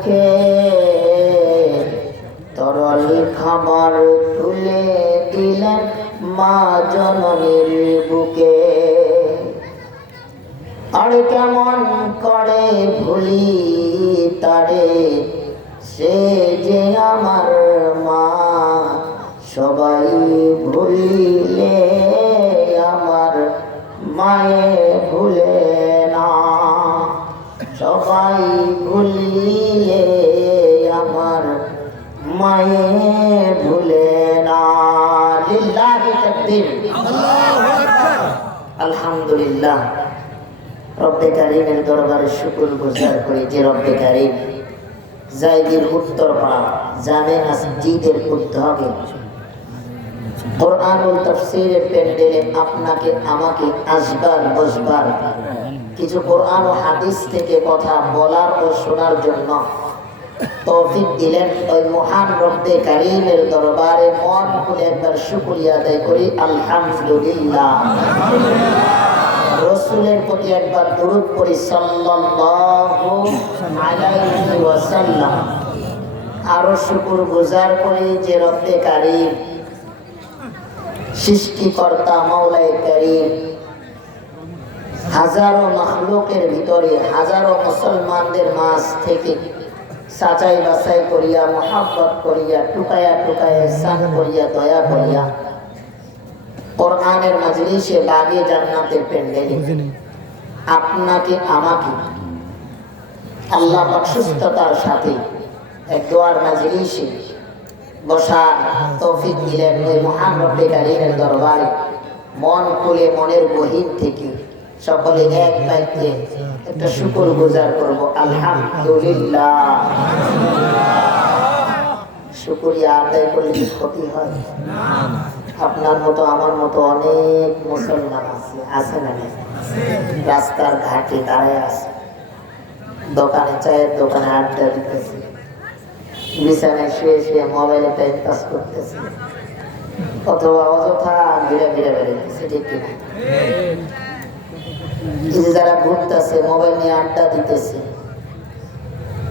মুখে তরল খাবার তুলে দিলেন মা জননীর বুকে। আর কেমন করে ভুলি তারে, সে যে আমার মা। সবাই ভুলিলে আমার মায়ে ভুলে না, সবাই ভুলিলে আমার মায়ে ভুলে না। লিল্লাহি তাকবীর, আল্লাহু আকবার। আলহামদুলিল্লাহ, রব্বে কারীমের দরবারে শুকর গুজার করি যে রব্বে কারীম জায়গির উত্তরপাড়া জামে মসজিদের উদ্যোগে কোরআনুল তাফসীরের প্যান্ডেলে আপনাকে আমাকে আসবার বসবার, কিছু কোরআন ও হাদিস থেকে কথা বলার ও শোনার জন্য তৌফিক দিলেন। ওই মহান রব্বে কারীমের দরবারে মন খুলে একবার শুকরিয়া আদায় করি আলহামদুলিল্লাহ। রাসূলের প্রতি একবার দরুদ পড়ি সাল্লাল্লাহু আলাইহি ওয়াসাল্লাম। আরো শুকর গুজার করি যে রব্বে কারীম সৃষ্টিকর্তা মাওলায়ে কারীম হাজারো মাখলুকের ভিতরে হাজারো মুসলমানদের মাঝ থেকে সাজাই বাছাই করিয়া মহব্বত করিয়া টুকায়া টুকায়া সান করিয়া দয়া করিয়া কোরআনের মাজলিসে বাগে জান্নাতের প্যান্ডেলে আপনাকে আমাকে আল্লাহ পাক সুস্থতার সাথে এক দোয়ার মাজলিসে বসার তৌফিক দিলেন। ওই মহান রব্বে কারীমের দরবারে মন খুলে মনের গহীন থেকে সকলে এক বাক্যে একটা শুকর গুজার করব আলহামদুলিল্লাহ। শুকরিয়া আদায় করলে কি ক্ষতি হয়? আপনার মতো আমার মতো অনেক মুসলমান আছে না? রাস্তার ঘাটে দাঁড়ায় আছে, দোকানে চায়ের দোকানে আড্ডা দিতেছে, বিছানায় শুয়ে শুয়ে মোবাইলে টাইম পাস করতেছে, অথবা অযথা ঘিরে ঘিরে বেড়াইতেছে, ঠিক কিনা? যারা ঘুরতেছে মোবাইল নিয়ে আড্ডা দিতেছে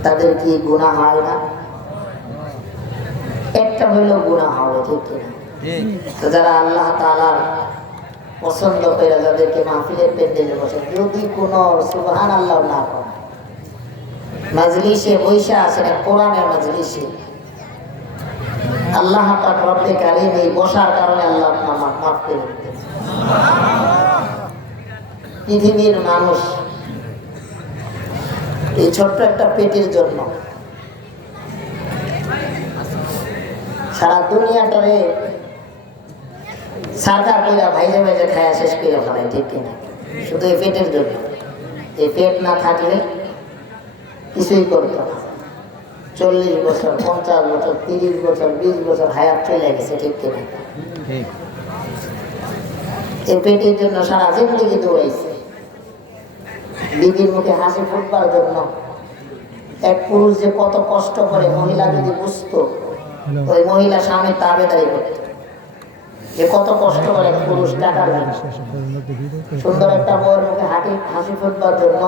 তাদের কি গুনাহ হয় না? একটা হইলেও গুনাহ হবে, ঠিক কিনা? তো যারা আল্লাহ তাআলার পছন্দ করে যাদেরকে মাহফিলের প্যান্ডেলে বসে, যদি কোনো সুবহানাল্লাহ না করে, মাজলিসে বৈশা আছেন কোরআনের মাজলিসে, আল্লাহ পাক রব্বে কারীম এই বসার কারণে আল্লাহ আপনার মাফ করে দিতেন। পৃথিবীর মানুষ এই ছোট্ট একটা পেটের জন্য সারা দুনিয়াটারে সারকার কইরা ভাইজে ভাইজে খায়া শেষ করে ফেলায়, ঠিক কিনা? শুধু এই পেটের জন্য। এই পেট না থাকলে কিছুই করতো না। 40 বছর 50 বছর 30 বছর 20 বছর হায়াত চলে গেছে, ঠিক কিনা? এই পেটের জন্য সারা জিন্দগি দৌড়াইছে। বিবির মুখে হাসি ফুটবার জন্য এক পুরুষ যে কত কষ্ট করে, মহিলা যদি বুঝতো, ওই মহিলা স্বামীর তাবেদারি করত। যে কত কষ্ট করে পুরুষ টাকার জন্য, সুন্দর একটা বউয়ের মুখে হাসি ফুটবার জন্য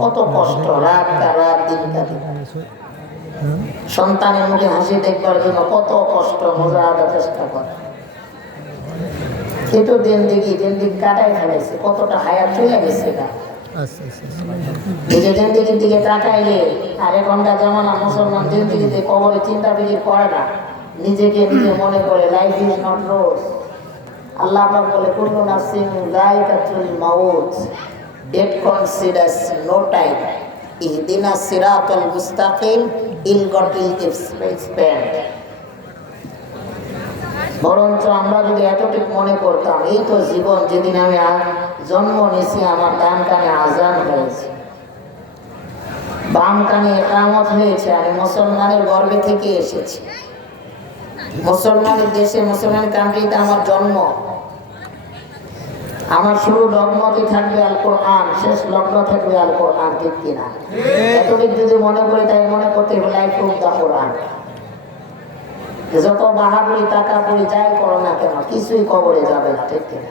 কত কষ্ট, রাত রাত দিন কাটে। সন্তানের মুখে হাসি দেখবার জন্য কত কষ্ট, মুজাহাদা চেষ্টা করে। কিন্তু দিন কাটাই ফেলাইছে, কতটা হায়াত চলে গেছে। নিজের দিকে তাকাইলে আর এখনকার জামানা মুসলমান জিন্দিগিতে কবরে চিন্তা ফিকির করে না, নিজেকে নিজে মনে করে লাইফ ইজ নট রোজ। আল্লাহ পাক বলে কুল্লু নাফসিন যায়কাতুল মাউত, ডেথ কনসিডারস নো টাইম, ইহদিনাস সিরাতাল মুস্তাকিম, ইল গট ইল এক্সপেন্ড। বরঞ্চ আমরা যদি এতটুকু মনে করতাম, এই তো জীবন, যেদিন আমি জন্ম নিয়েছি আমার ডান কানে আজান হয়েছে, বাম কানে ইকামত হয়েছে, আমি মুসলমানের গর্ভে থেকে এসেছি, মুসলমানের দেশে মুসলমান কান্ট্রিতে আমার জন্ম, আমার শুরু লগ্নতে থাকবে আল কোরআন, শেষ লগ্ন থাকবে আল কোরআন, ঠিক কিনা? এতটুকু যদি মনে করি, তাই মনে করতে হবে লাইফ অফ দা কোরআন। যত বাহাদুরি টাকা পড়ি যাই করো না কেন, কিছুই কবরে যাবে না, ঠিক কিনা?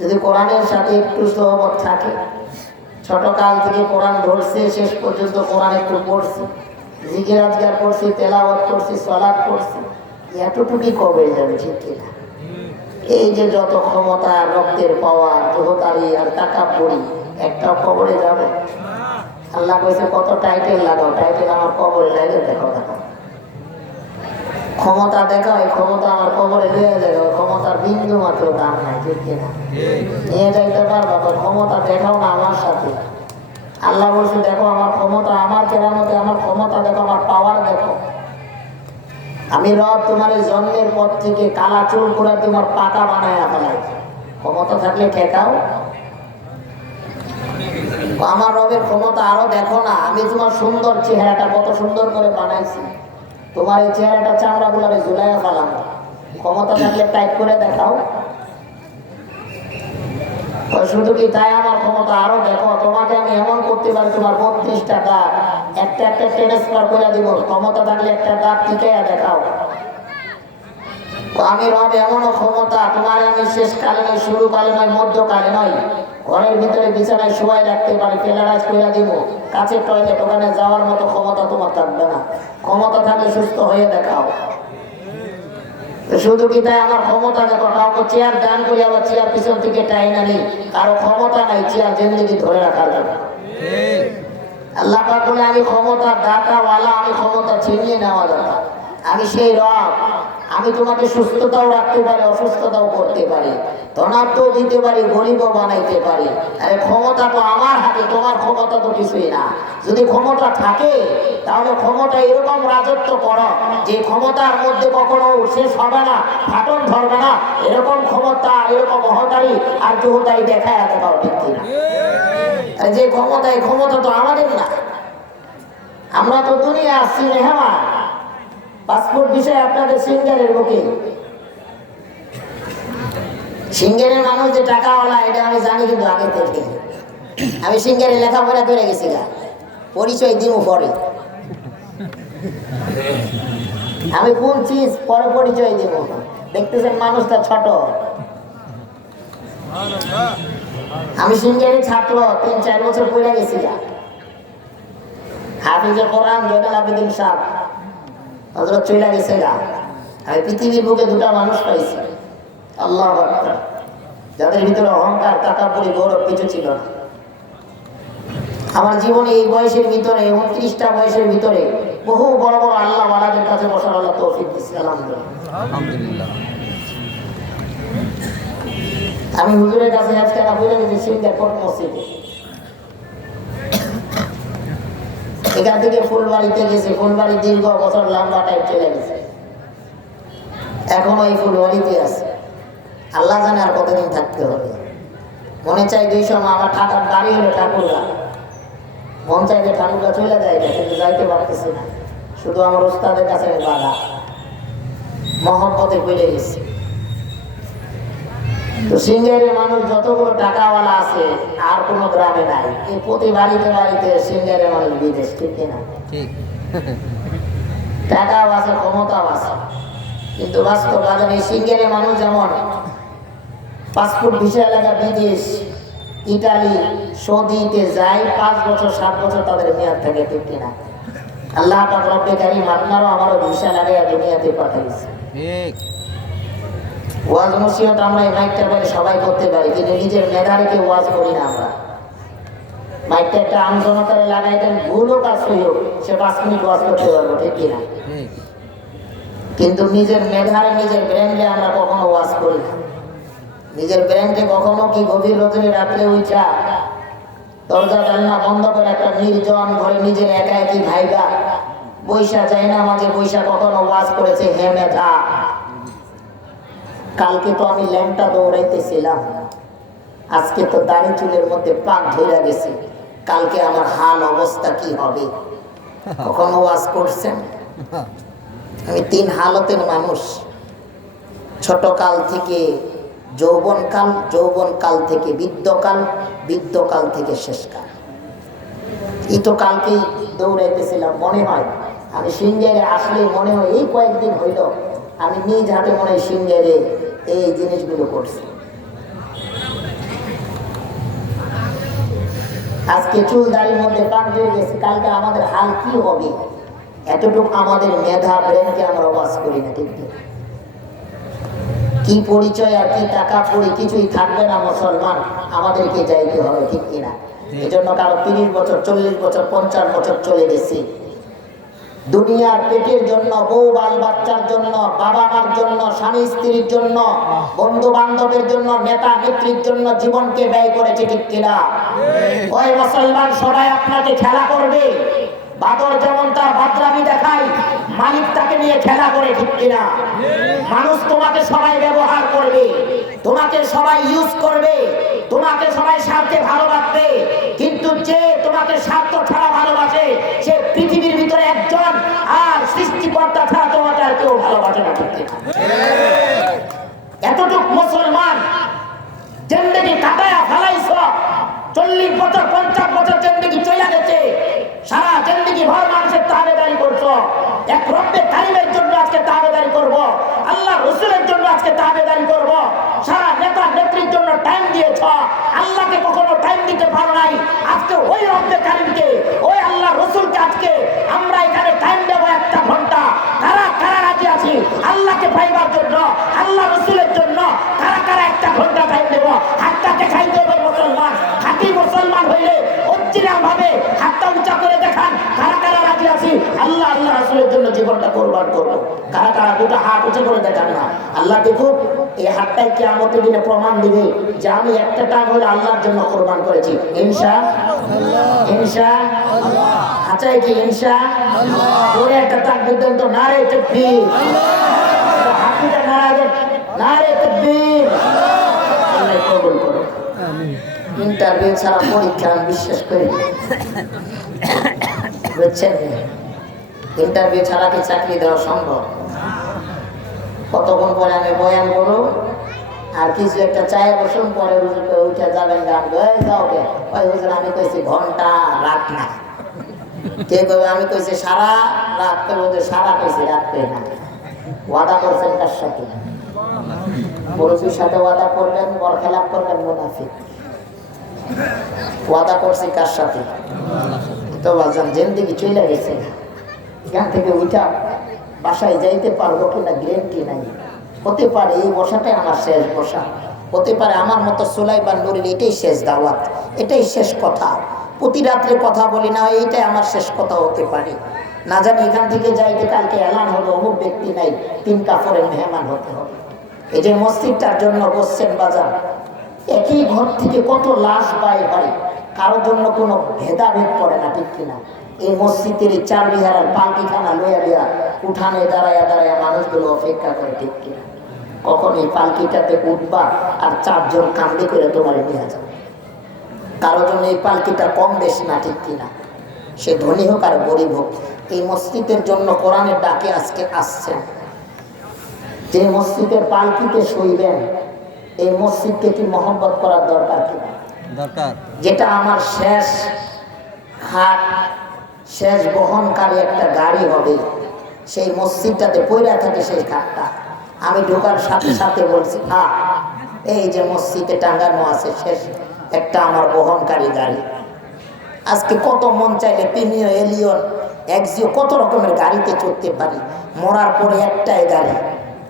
যদি কোরআনের সাথে একটু সহবত থাকে, ছোটকাল থেকে কোরআন ধরছে, শেষ পর্যন্ত কোরআন একটু পড়ছি, জিকির আজকার করছি, তেলাওয়াত করছি, সালাত করছি, এতটুকুই কবে যাবে? ঠিক কিনা? এই যে যত ক্ষমতা, রক্তের পাওয়ার, জোহতারি আর টাকা পড়ি, একটাও কবরে যাবে? আল্লাহ কইছে কত টাইটেল লাগাও, টাইটেল আমার কবরে লাগে, দেখো দেখো ক্ষমতা দেখাও, এই ক্ষমতা আমার কবরে নিয়ে যাবে, ক্ষমতার বিন্দু মাত্র দাম নাই। ঠিক কিনা? নিয়ে যাইতে পারবা? ক্ষমতা দেখাও না আমার সাথে। আল্লাহ বলছে দেখো আমার ক্ষমতা, আমার কেরামতে আমার ক্ষমতা দেখো, আমার পাওয়ার দেখো। আমি রব তোমার জন্মের পর থেকে কালা চুল করে তোমার পাকা বানায় ফেলাই। ক্ষমতা থাকলে ঠেকাও। আমার রবের ক্ষমতা আরো দেখো না, আমি তোমার সুন্দর চেহারাটা কত সুন্দর করে বানাইছি, তোমার এই চেহারাটা চামড়া গুলারে ঝুলাইয়া ফেলাম। ক্ষমতা থাকলে টাইট করে দেখাও। শুধু কি তাই? আমার ক্ষমতা আরো দেখো, তোমাকে আমি এমন করতে পারি তোমার 32টা দাঁত একটা একটা ট্রান্সফার করে দিব। ক্ষমতা থাকলে একটা দাঁত টিকাইয়া দেখাও। আমি রব এমনও ক্ষমতা, তোমার আমি শেষ কালে নয়, শুরু কালে নয়, মধ্যকালে নয়, ঘরের ভিতরে বিছানায় শোয়াই রাখতে পারি, প্যারালাইজ করে দিব। কাছে টয়লেট, ওখানে যাওয়ার মতো ক্ষমতা তোমার থাকবে না। ক্ষমতা থাকলে সুস্থ হয়ে দেখাও। শুধু কি তাই? আমার ক্ষমতা দেখো। কাউকে চেয়ার দান করি, আবার চেয়ার পিছন থেকে টাইনা নেই। কারো ক্ষমতা নাই চেয়ার জিন্দগি ধরে রাখার জন্য। আল্লাহ পাক বলে আমি ক্ষমতা দাতাওয়ালা, আমি ক্ষমতা ছিনিয়ে নেওয়া যাবে। আমি সেই রব, আমি তোমাকে সুস্থতাও রাখতে পারি, অসুস্থতাও করতে পারি, ধনাত্মও দিতে পারি, গরিবও বানাইতে পারি। আরে ক্ষমতা তো আমার হাতে, তোমার ক্ষমতা তো কিছুই না। যদি ক্ষমতা থাকে তাহলে ক্ষমতা এরকম রাজত্ব করো যে ক্ষমতার মধ্যে কখনো শেষ হবে না, ফাটন ধরবে না। এরকম ক্ষমতা, এরকম অহংকারী আর জোহতারি দেখায় দেখাও। ঠিক কিনা? যে ক্ষমতা, এই ক্ষমতা তো আমাদের না। আমরা তো দুনিয়া আসছি মেহমান। পাসপোর্ট বিষয়ে আপনাদের সিঙ্গারের বুকে, সিঙ্গারের মানুষ যে টাকাওয়ালা এটা আমি জানি, কিন্তু আগে থেকে আমি সিঙ্গারে লেখাপড়া করে গেছি গা, পরিচয় দিব পরে। আমি কোন চিজ পরে পরিচয় দিব। দেখতেছেন মানুষটা ছোট, আমি সিঙ্গারের ছাত্র, 3-4 বছর পড়ে গেছি গা। হাফিজে কোরআন জয়নাল আবেদিন সাহেব হযরত চলে গেছে গা। আমি পৃথিবীর বুকে দুটা মানুষ পাইছি, আল্লাহু আকবার, যাদের ভিতরে অহংকার, তাকাব্বুরি, গৌরব কিছু ছিল না। আমার জীবনে এই বয়সের ভিতরে, 29টা বয়সের ভিতরে বহু বড় বড় আল্লাহ ওয়ালাদের কাছে বসার আল্লাহ তৌফিক দিয়েছে, আলহামদুলিল্লাহ। আমি হুজুরের কাছে আজকে বলে গেছি সিঙ্গাপুর মসজিদে, এখান থেকে ফুলবাড়িতে গেছে। ফুলবাড়ি দীর্ঘ বছর লম্বা টাইম চলে গেছে, এখনো এই ফুলবাড়িতে আছে। আল্লাহ জানে আর কতদিন থাকতে হবে। মনে চাই 200 আমার থাকার বাড়ি হলে ঠাকুরগা, মন চাই যে ঠাকুরগা চলে যায় না, কিন্তু যাইতে পারতেছি না। শুধু আমার ওস্তাদের কাছে বাধা, মহব্বতে পড়ে গেছে। তো সিঙ্গারের মানুষ যতগুলো টাকাওয়ালা আছে আর কোন গ্রামে নাই। এই প্রতি বাড়িতে বাড়িতে সিঙ্গারের মানুষ বিদেশ। ঠিক কিনা? টাকাও আছে, ক্ষমতাও আছে, কিন্তু বাস্তব বাজারে এই সিঙ্গারের মানুষ যেমন পাসপোর্ট ভিসা লাগা বিদেশ, ইটালি, সৌদিতে যায়, 5 বছর 7 বছর তাদের মেয়াদ থাকে। ঠিক কিনা? আল্লাহ পাক রব্বে কারীম আপনারও আমারও ভিসা লাগাইয়া দুনিয়াতে পাঠাইছে। ওয়াজ নসিহত আমরা এই মাইকটা বলে সবাই করতে পারি, কিন্তু নিজের মেধা রেখে ওয়াজ করি না আমরা। মাইকটা একটা আমজনতারে লাগাই দেন, ভুলও কাজ হইও, সে 5 মিনিট ওয়াজ করতে পারবো। ঠিক কিনা? কিন্তু নিজের মেধারে, নিজের ব্রেন্ডে আমরা কখনো ওয়াজ করি না। নিজের ব্রেন্ডে কখনো কি গভীর রজনী রাত্রে উঠা দরজা জানলা বন্ধ করে একটা নির্জন ঘরে নিজের একা একই ভাইবা বৈশা যায় না, মাঝে বৈশা কখনো ওয়াজ করেছে হে মেধা? কালকে তো আমি ল্যাংটা দৌড়াইতেছিলাম, আজকে তো দাড়ি চুলের মধ্যে পাক ধরে গেছে, কালকে আমার হাল অবস্থা কি হবে? কখনো ওয়াজ করছেন? আমি 3 হালতের মানুষ। ছোট কাল থেকে যৌবনকাল, যৌবনকাল থেকে বৃদ্ধকাল, বৃদ্ধকাল থেকে শেষকাল। এই তো কালকেই দৌড়াইতেছিলাম, মনে হয় আমি সিঙ্গারে আসলে মনে হয় এই কয়েকদিন হইল আমি নিজ হাতে মনে হয় সিঙ্গারে এই জিনিসগুলো করছি। আজকে চুল দাড়ির মধ্যে পাক হয়ে গেছে, কালকে আমাদের হাল কি হবে? এতটুকু আমাদের মেধা ব্রেনকে আমরা ওয়াজ করি না, ঠিক ঠিক। কি পরিচয় আর কি টাকা পড়ি কিছুই থাকবে না মুসলমান, আমাদেরকে যাইতে হবে, ঠিক কিনা? এই জন্য কারো 30 বছর 40 বছর 50 বছর চলে গেছে দুনিয়ার পেটের জন্য, বউ বাল বাচ্চার জন্য, বাবা মার জন্য, স্বামী স্ত্রীর জন্য, বন্ধু বান্ধবের জন্য, নেতা নেত্রীর জন্য জীবনকে ব্যয় করেছে, ঠিক কিনা? ওই মুসলমান সবাই আপনাকে খেলা করবে। বাদর যেমন তার বাদরামি দেখায়, মালিক তাকে নিয়ে খেলা করে, ঠিক কিনা? মানুষ তোমাকে সবাই ব্যবহার করবে, তোমাকে সবাই ইউজ করবে, তোমাকে সবাই স্বার্থে ভালোবাসবে, কিন্তু যে তোমাকে স্বার্থ ছাড়া ভালোবাসে সে পৃথিবীর ভিতরে একজন, আর সৃষ্টিকর্তা ছাড়া তোমাকে আর কেউ ভালোবাসে না, ঠিক কিনা? এতটুকু মুসলমান জিন্দেগি কাটায়া ফেলাইছ, 40 বছর 50 বছর জিন্দেগি চলে গেছে, সারা জিন্দেগি ভর মানুষের তাবেদারি করছো। এক রব্বে কারিমের জন্য আজকে তাবেদারি করব, আল্লাহ রাসূলের জন্য আজকে তাবেদারি করব। সারা নেতা নেত্রীর জন্য টাইম দিয়েছ, আল্লাহকে কখনো টাইম দিতে পারো নাই। আজকে ওই রব্বে কারিমকে, ওই আল্লাহ রাসূলকে আজকে আমরা এখানে টাইম দেব 1 ঘন্টা। কারা কারা রাজি আছি আল্লাহকে পাইবার জন্য, আল্লাহ রাসূলের জন্য? কারা কারা 1 ঘন্টা টাইম দেব? হাতটা দেখাইতে হবে মুসলমান। খাঁটি মুসলমান হইলে অরিজিনাল ভাবে হাতটা উঁচা করে দেখান, কারা কারা রাজি আছি আল্লাহ আল্লাহ রাসূলের জন্য জীবনটা কুরবান করব। কারা কারা দুটো হাত উঁচা করে দেখান না। আল্লাহ দেখুক, এই হাতটাই কিয়ামতের দিনে প্রমাণ দিবে যে আমি একটা টাকা হলে আল্লাহর জন্য কুরবান করেছি। ইনশাআল্লাহ, ইনশাআল্লাহ। আচ্ছা, কি ইনশাআল্লাহ? ওরে একটা তাকবীর দেন তো, নারে তাকবীর। হাতটা নারে, নারে তাকবীর। আল্লাহ কবুল করুন। ইন্টারভিউ ছাড়া পরীক্ষা আমি বিশ্বাস করি, বুঝছেন? ইন্টারভিউ ছাড়া কি চাকরি দেওয়া সম্ভব? কতক্ষণ পরে আমি বয়ান করো আর কিছু একটা চায়ে বসুন, পরে উঠে যাবেন, গান যাও কে? ওই হুজুর আমি কইছি ঘন্টা রাত না, কে কবে আমি কইছি সারা রাত, কে সারা কইছি রাত পেয়ে না। ওয়াদা করছেন কার সাথে? মুরব্বীর সাথে ওয়াদা করবেন, বরখেলাপ করবেন মুনাফিক। ওয়াদা করছি কার সাথে? তো বাজান জিন্দেগি চলে গেছে, এখান থেকে উঠা বাসায় যাইতে পারবো কিনা গ্যারান্টি নাই। হতে পারে এই বসাটাই আমার শেষ বসা, হতে পারে আমার মতো সুলাইমান নুরীর এটাই শেষ দাওয়াত, এটাই শেষ কথা। প্রতি রাত্রে কথা বলি না, এইটাই আমার শেষ কথা হতে পারে। না জানি এখান থেকে যাইতে কালকে এলান হলো অমুক ব্যক্তি নাই 3 কাফরের মেহমান হতে হবে। এই যে মসজিদটার জন্য বসছেন বাজার, একই ঘর থেকে কত লাশ বাইর হয়, কারোর জন্য কোনো ভেদাভেদ করে না, ঠিক কিনা? এই মসজিদের 4 বিহারার পালকিখানা লইয়া দিয়া উঠানে দাঁড়াইয়া দাঁড়াইয়া মানুষগুলো অপেক্ষা করে, ঠিক কিনা? কখন এই পালকিটাতে উঠবা আর 4 জন কান্দে করে তোমার নিয়ে যাবে। কারোর জন্য এই পালকিটা কম বেশি না, ঠিক কিনা? সে ধনী হোক আর গরিব হোক, এই মসজিদের জন্য কোরআনের ডাকে আজকে আসছেন। যে মসজিদের পালকিতে শুইবেন, এই মসজিদকে কি মহব্বত করার দরকার কিনা? দরকার। যেটা আমার শেষ হাট, শেষ বহনকারী একটা গাড়ি হবে, সেই মসজিদটাতে পইরা থাকে সেই খাটটা। আমি ঢোকার সাথে সাথে বলছি, এই যে মসজিদে টাঙ্গানো আছে শেষ একটা আমার বহনকারী গাড়ি। আজকে কত মন চাইলে প্রিমিও, এলিয়ন, এক্সিও, কত রকমের গাড়িতে চড়তে পারি। মরার পরে একটাই গাড়ি,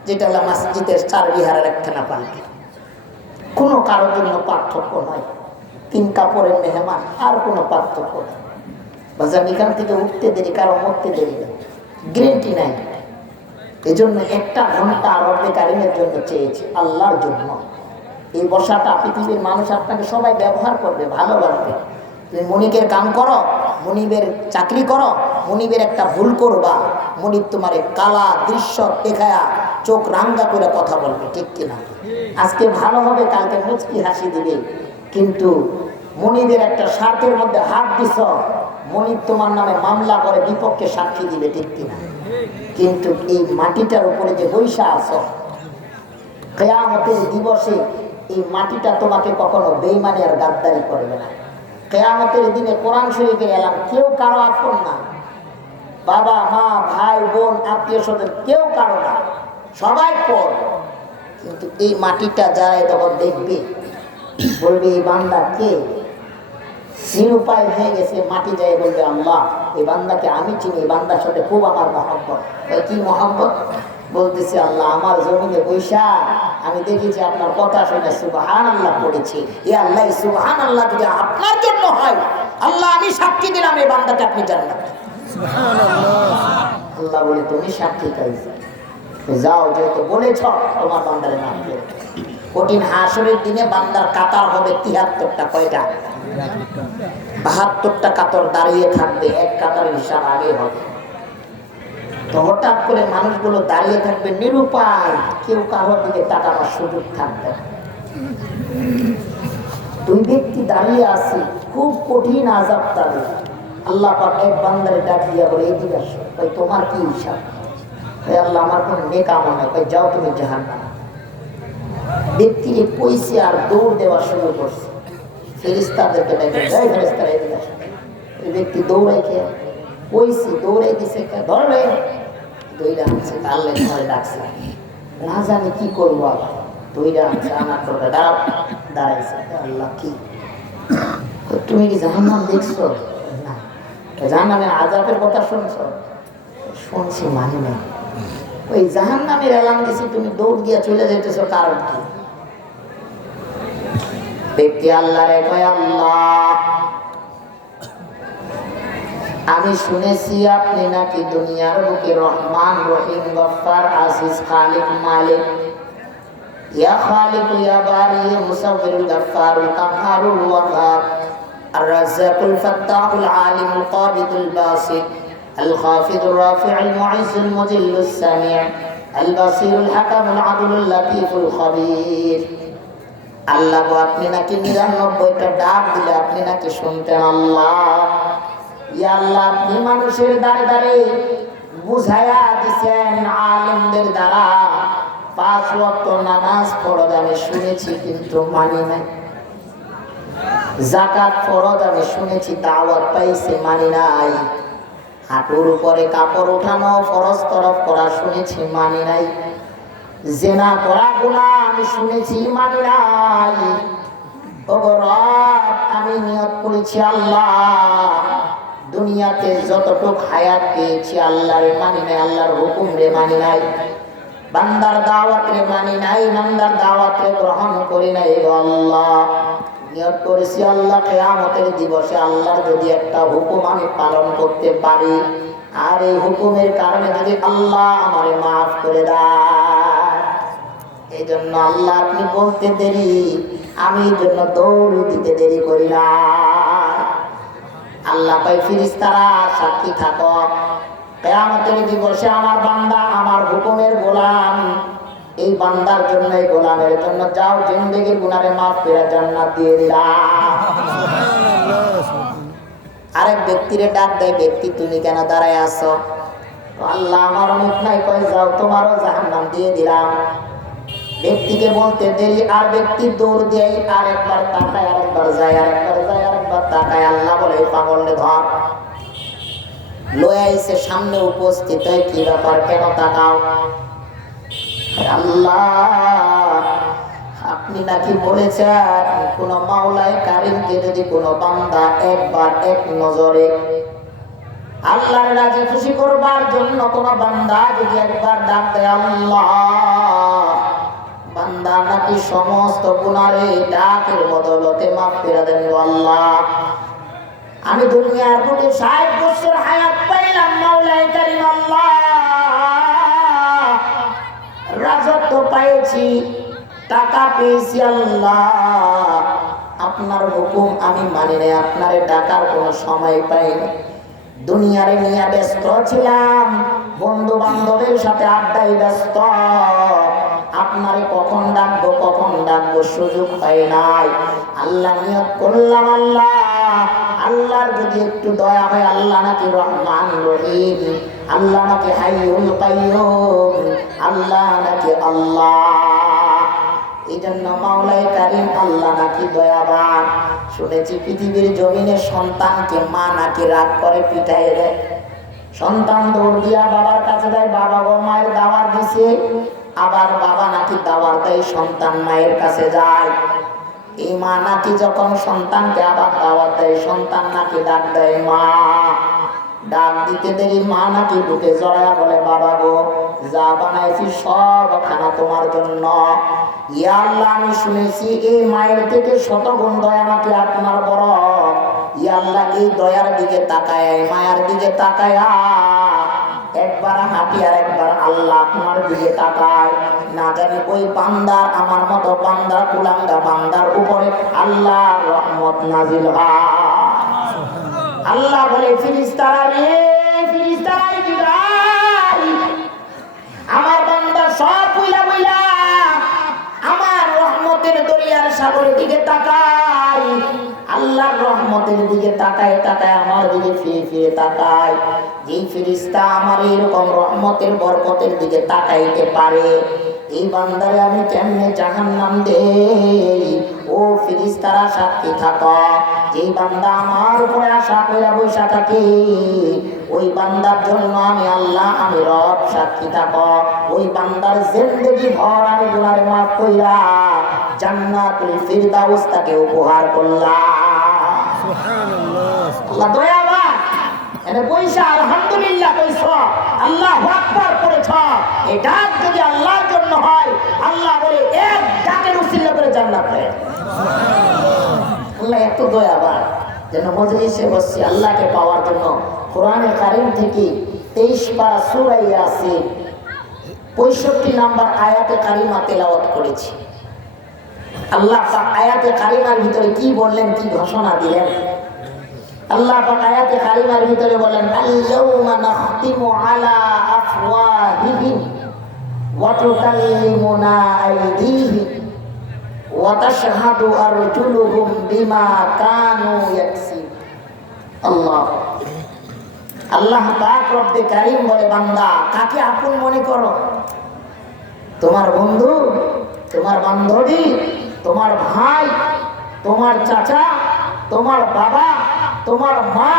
যেটা হলো মসজিদের 4 বিহারের একখানা পালকি। কোনো কারোর জন্য পার্থক্য নয়, 3 কাপড়ের মেহমান, আর কোনো পার্থক্য নেই। বাজার এখান থেকে উঠতে দেরি, কারো মরতে দেরি নেই, গ্যারান্টি নাই। এই জন্য 1 ঘন্টা রব্বে কারিমের জন্য চেয়েছি, আল্লাহর জন্য। এই বসাটা পৃথিবীর মানুষ আপনাকে সবাই ব্যবহার করবে, ভালোবাসবে। তুমি মনিবের কাম করো, মনিবের চাকরি করো, মনিবের একটা ভুল করবা, মনিব তোমারে কালা দৃশ্য দেখায়া চোখ রাঙ্গা করে কথা বলবে, ঠিক কিনা? আজকে ভালো হবে, কালকে মুচকি হাসি দিবে, কিন্তু মনিবের একটা স্বার্থের মধ্যে হাত দিছ, মনিব তোমার নামে মামলা করে বিপক্ষে সাক্ষী দিবে, ঠিক কিনা? কিন্তু এই মাটিটার উপরে যে বৈশা আছো, কিয়ামতের দিবসে এই মাটিটা তোমাকে কখনো বেঈমানি আর গাদ্দারি করবে না। কিয়ামতের দিনে কোরআন শরীফের এলান, কেউ কারো আপন না, বাবা মা ভাই বোন আত্মীয় স্বজন কেউ কারো না, সবাই পর। কিন্তু এই মাটিটা যারা তখন দেখবে, বলবে এই বান্দা কে? নিরুপায় হয়ে গেছে, মাটি যায় বলবে আল্লাহ এই বান্দাকে আমি চিনি, এই বান্দার সাথে খুব আমার মহব্বত। কি মহব্বত? বলতেছে আল্লাহ আমার জমিনে বৈশা আমি দেখেছি আপনার কথা শুনে সুবহানাল্লাহ পড়েছি। এ আল্লাহ সুবহানাল্লাহ যদি আপনার জন্য হয়, আল্লাহ আমি সাক্ষী দিলাম এই বান্দাকে আপনি জান্নাত। আল্লাহ বলে তুমি সাক্ষী চাইছো, যাও যেহেতু বলেছ তোমার বান্দারে নাম দিও। কঠিন হাসরের দিনে বান্দার কাতার হবে ৭৩টা। কয়টা? ৭২টা কাতার দাঁড়িয়ে থাকবে, এক কাতার হিসাব আগে হবে। তো হঠাৎ করে মানুষগুলো দাঁড়িয়ে থাকবে নিরুপায়, কেউ কারোর দিকে তাকাবার সুযোগ থাকবে। দুই ব্যক্তি দাঁড়িয়ে আছে, খুব কঠিন আযাব তাদের। আল্লাহ পাক এক বান্দারে ডাক দিয়া বলে এদিকে আসো। ভাই তোমার কি হিসাব? আল্লাহ আমার কোন নেক আমল নাই। যাও তুমি জাহান্নামে। ব্যক্তিকে কইছে আর দৌড় দেওয়া শুরু করছে। ফেরেশতাদেরকে ডাকে, এই ফেরেশতারা এদিকে আসো। এই ব্যক্তি দৌড়াই খেয়ে কইছে, দৌড়াই দিছে, ধরবে দইরা আনছে, আল্লাহ ঘরে ডাকছে, না জানি কি করবো আবার। দইরা আনছে, আনার পরে দাঁড়াইছে। আল্লাহ কি তুমি কি জাহান্নাম দেখছো? না। জাহান্নামের আযাবের কথা শুনছো? শুনছি, মানি না। ওই জাহান্নামের এলান দিছি, তুমি দৌড় দিয়া চলে যেতেছো, কারণ কি? ব্যক্তি আল্লাহ রে কয় আল্লাহ আমি শুনেছি আপনি নাকি দুনিয়ার বুকে রহমান, রহিম, গফফার, আজিজ, খালিক, মালিক, ইয়া খালিক, ইয়া বারি, মুসাব্বিরুল, গফফারুল, কাহ্হারুল, ওয়াহাব, আর রাজ্জাকুল, ফাত্তাহুল, আলিমুল, কাবিদুল, বাসিত, আল খাফিদুর, রাফিউল, মুইজ্জুল, মুজিল্লুস, সামি', আল বাসিরুল, হাকামুল, আদলুল, লাতীফুল, খবীর। আল্লাহ গো আপনি নাকি ৯৯টা ডাক দিলে আপনি নাকি শুনতেন। আল্লাহ ইয়া আল্লাহ আপনি মানুষের দ্বারে দ্বারে বুঝায়া দিছেন আলেমদের দ্বারা ৫ ওয়াক্ত নামাজ ফরজ আমি শুনেছি, কিন্তু মানি নাই। যাকাত ফরজ আমি শুনেছি, দাওয়াত পাইছি, মানি নাই। হাঁটুর উপরে কাপড় উঠানো ফরজ তরফ করা শুনেছি, মানি নাই। জিনা করা গুনাহ আমি শুনেছি, মানি নাই। ওগো রব আমি নিয়ত করেছি আল্লাহ দুনিয়াতে যতটুক হায়াত পেয়েছি আল্লাহরে মানি নাই, আল্লাহর হুকুম রে মানি নাই, বান্দার দাওয়াত রে মানি নাই, বান্দার দাওয়াত রে গ্রহণ করি নাই। আল্লাহ নিয়ত করেছি আল্লাহ কিয়ামতের দিবসে আল্লাহর যদি একটা হুকুম আমি পালন করতে পারি, আর এই হুকুমের কারণে যদি আল্লাহ আমারে মাফ করে দেয়, এই জন্য আল্লাহ আপনি বলতে দেরি, আমি এই জন্য দৌড় দিতে দেরি করি না। আল্লাহ কয় ফেরেশতারা সাক্ষী থাকো, কিয়ামতের দিবসে আমার বান্দা আমার হুকুমের গোলাম, এই বান্দার জন্য, এই গোলামের জন্য যাও জিন্দেগির গুনাহে মাফ করে জান্নাত দিয়ে দিলাম। আরেক ব্যক্তিরে ডাক দেয়, ব্যক্তি তুমি কেন দাঁড়ায় আছো? আল্লাহ আমার অনেক নাই। কয় যাও তোমারও জাহান্নাম দিয়ে দিলাম। ব্যক্তিকে বলতে দেরি, আর ব্যক্তি দৌড় দিয়ে আরেকবার তাকায়, আরেকবার যায়, আরেকবার যায়, আরেকবার তাকায়। আল্লাহ বলে পাগলরে ধর। লয়ে আইছে সামনে উপস্থিত হয়, কি ব্যাপার কেন তাকাও? আল্লাহ আপনি নাকি বলেছেন কোন মাওলায়ে কারীমকে যদি কোন বান্দা একবার এক নজরে আল্লাহর রাজি খুশি করবার জন্য কোন বান্দা যদি একবার ডাক দেয় আল্লাহ, বান্দা নাকি সমস্ত গুনাহে ডাকের বদলতে মাফ করে দেন। আল্লাহ আমি দুনিয়ার বুকে ৬০ বছর হায়াত পাইলাম মাওলায়ে কারীম, আল্লাহ রাজত্ব পাইছি, টাকা পেয়েছি, আল্লাহ আপনার হুকুম আমি মানি নাই, আপনারে ডাকার কোনো সময় পাইনি। দুনিয়ারে নিয়ে ব্যস্ত ছিলাম, বন্ধু বান্ধবের সাথে আড্ডায় ব্যস্ত, আপনারে কখন ডাকবো সুযোগ হয় নাই। আল্লাহ নিয়ত করলাম আল্লাহ আল্লাহর যদি একটু দয়া হয়, আল্লাহ নাকি রহমান রহিম, আল্লাহ নাকি হাইয়ুল কাইয়্যুম, আল্লাহ নাকি আল্লাহ, এই জন্য মাওলায়ে কারীম আল্লাহ নাকি দয়াবান। শুনেছি পৃথিবীর জমিনে সন্তানকে মা নাকি রাগ করে পিটায় দেয়, সন্তান দৌড় দিয়া বাবার কাছে যায়, বাবা গো মায়ের দাওয়াত দিছে, আবার বাবা নাকি দাওয়াত দেয়, সন্তান মায়ের কাছে যায়। এই মা নাকি যখন সন্তানকে আবার দাওয়াত দেয়, সন্তান নাকি ডাক দেয় মা। ডাক দিতে দেরি মা নাকি বুকে জড়ায়া বলে, বাবা গো, যা বানাইছি সব খানা তোমার জন্য। ইয়া আল্লাহ, আমি শুনেছি এই মায়ের থেকে শতগুণ দয়া নাকি আপনার বড়। ইয়া আল্লাহ, এই দয়ার দিকে তাকায়, মায়ের দিকে তাকায়া একবার হাঁটি আর একবার আল্লাহ আপনার দিকে তাকায়। না জানি ওই বান্দার, আমার মতো বান্দা, কুলাঙ্গা বান্দার উপরে আল্লাহর রহমত নাজিল হয়। আল্লাহ বলে, ফিরিস্তারা রে, ফিরিস্তারা আমার বান্দা সব বইলা বইলা আমার রহমতের দরিয়ার সাগরের দিকে তাকায়। আল্লাহর রহমতের দিকে তাকায়, তাকায় আমার দিকে ফিরে ফিরে তাকায়। যেই ফিরিস্তা আমার এরকম রহমতের বরকতের দিকে তাকাইতে পারে, এই বান্দারে আমি কেমনে জাহান্নাম দেই? ও ফিরিস্তারা সাক্ষী থাকো, যেই বান্দা আমার উপরে আশা কইরা বইসা থাকে, ওই বান্দার জন্য আমি আল্লাহ, আমি রব সাক্ষী থাকো। ওই বান্দার জিন্দেগি ভর আমি গুনাহ মাফ কইরা জান্নাতুল ফিরদাউস তাকে উপহার করলাম। সুবহানাল্লাহ। আল্লাহ দয়াবান। এনে পয়সা আলহামদুলিল্লাহ কইছ, আল্লাহু আকবার করেছ, এই ডাক যদি আল্লাহর জন্য হয়, আল্লাহ বলে এক ডাকের উসিলা করে জান্নাত দেয়। সুবহানাল্লাহ। আল্লাহ এত দয়াবান, যেন মজলিসে বসছি আল্লাহকে পাওয়ার জন্য। কোরআনে কারীম থেকে 23 পারা সূরা ইয়াসিন 65 নম্বর আয়াতে কারিমা তেলাওয়াত করেছি। আল্লাহ পাক আয়াতে কারিমার ভিতরে কি বললেন, কি ঘোষণা দিলেন? আল্লাহ পাক আয়াতে কারিমার ভিতরে বলেন, আল-ইয়াউমা নাখতিমু আলা আফওয়াহিহিম ওয়া তুকাল্লিমুনা আইদিহিম ওয়া তাশহাদু আরজুলুহুম বিমা কানু ইয়াকসিবুন। আল্লাহ আল্লাহ পাক রব্বে কারীম বলে, বান্দা কাকে আপন মনে করো? তোমার বন্ধু, তোমার বান্ধবী, তোমার ভাই, তোমার চাচা, তোমার বাবা, তোমার মা,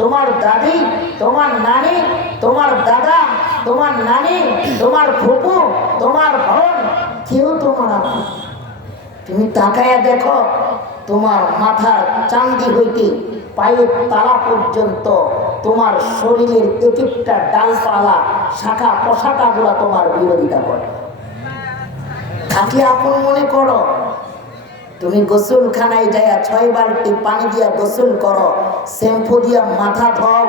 তোমার দাদি, তোমার নানি, তোমার দাদা, তোমার নানি, তোমার ফুপু, তোমার বোন, কেউ তোমার আপন। তুমি তাকায়া দেখো, তোমার মাথার চান্দি হইতে পায়ের তালা পর্যন্ত তোমার শরীরের এক একটা ডালপালা, শাখা পোশাকা গুলা তোমার বিরোধিতা করে। কাকে আপন মনে করো? তুমি গোসলখানায় যাইয়া 6 বালতি পানি দিয়া গোসল করো, শ্যাম্পু দিয়া মাথা ধোও,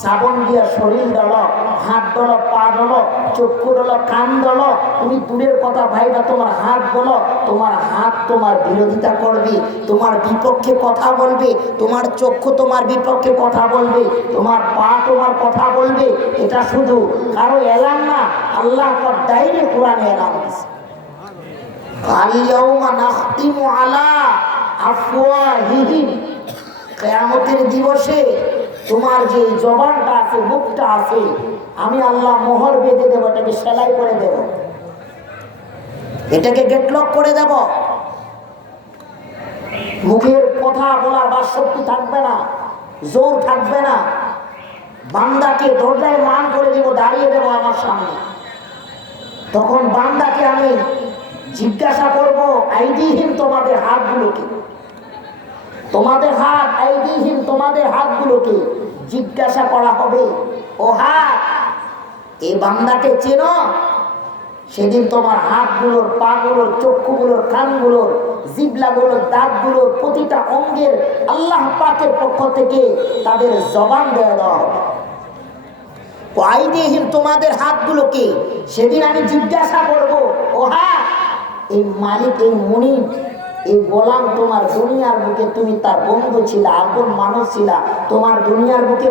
সাবন দিয়া শরীর ডলো, হাত ডলো, পা ডলো, চক্ষু ডলো, কান ডলো। তুমি দূরের কথা ভাইবা, তোমার হাত বলো, তোমার হাত তোমার বিরোধিতা করবে, তোমার বিপক্ষে কথা বলবে, তোমার চক্ষু তোমার বিপক্ষে কথা বলবে, তোমার পা তোমার কথা বলবে। এটা শুধু কারো এলান না, আল্লাহ পাক ডাইরেক্ট কোরআনে এলান দিয়েছে। আল-ইয়াউমা নাখতিমু আলা আফওয়াহিহিম, কিয়ামতের দিবসে তোমার যে জবানটা আছে, মুখটা আছে, আমি আল্লাহ মোহর বেঁধে দেব, এটাকে সেলাই করে দেব, এটাকে গেটলক করে দেব। মুখের কথা বলার বাকশক্তি থাকবে না, জোর থাকবে না। বান্দাকে দরজায় মান করে দেব, দাঁড়িয়ে দেব আমার সামনে। তখন বান্দাকে আমি জিজ্ঞাসা করব, আইদিহীন তোমাদের হাতগুলোকে, তোমাদের হাত, আইদিহীন তোমাদের হাতগুলোকে জিজ্ঞাসা করা হবে, ও হাত, এই বান্দাকে চেনো? সেদিন তোমার হাতগুলোর, পাগুলোর, চক্ষুগুলোর, কানগুলোর, জিহ্বাগুলোর, দাঁতগুলোর প্রতিটা অঙ্গের আল্লাহ পাকের পক্ষ থেকে তাদের জবান দেওয়া হবে। আইদিহীন তোমাদের হাতগুলোকে সেদিন আমি জিজ্ঞাসা করব, ও হাত, এই মালিক, এই মুনিব, এই গোলাম তোমার দুনিয়ার বুকে তুমি তার বন্ধু ছিল, আপন মানুষ ছিল, তোমার দুনিয়ার বুকে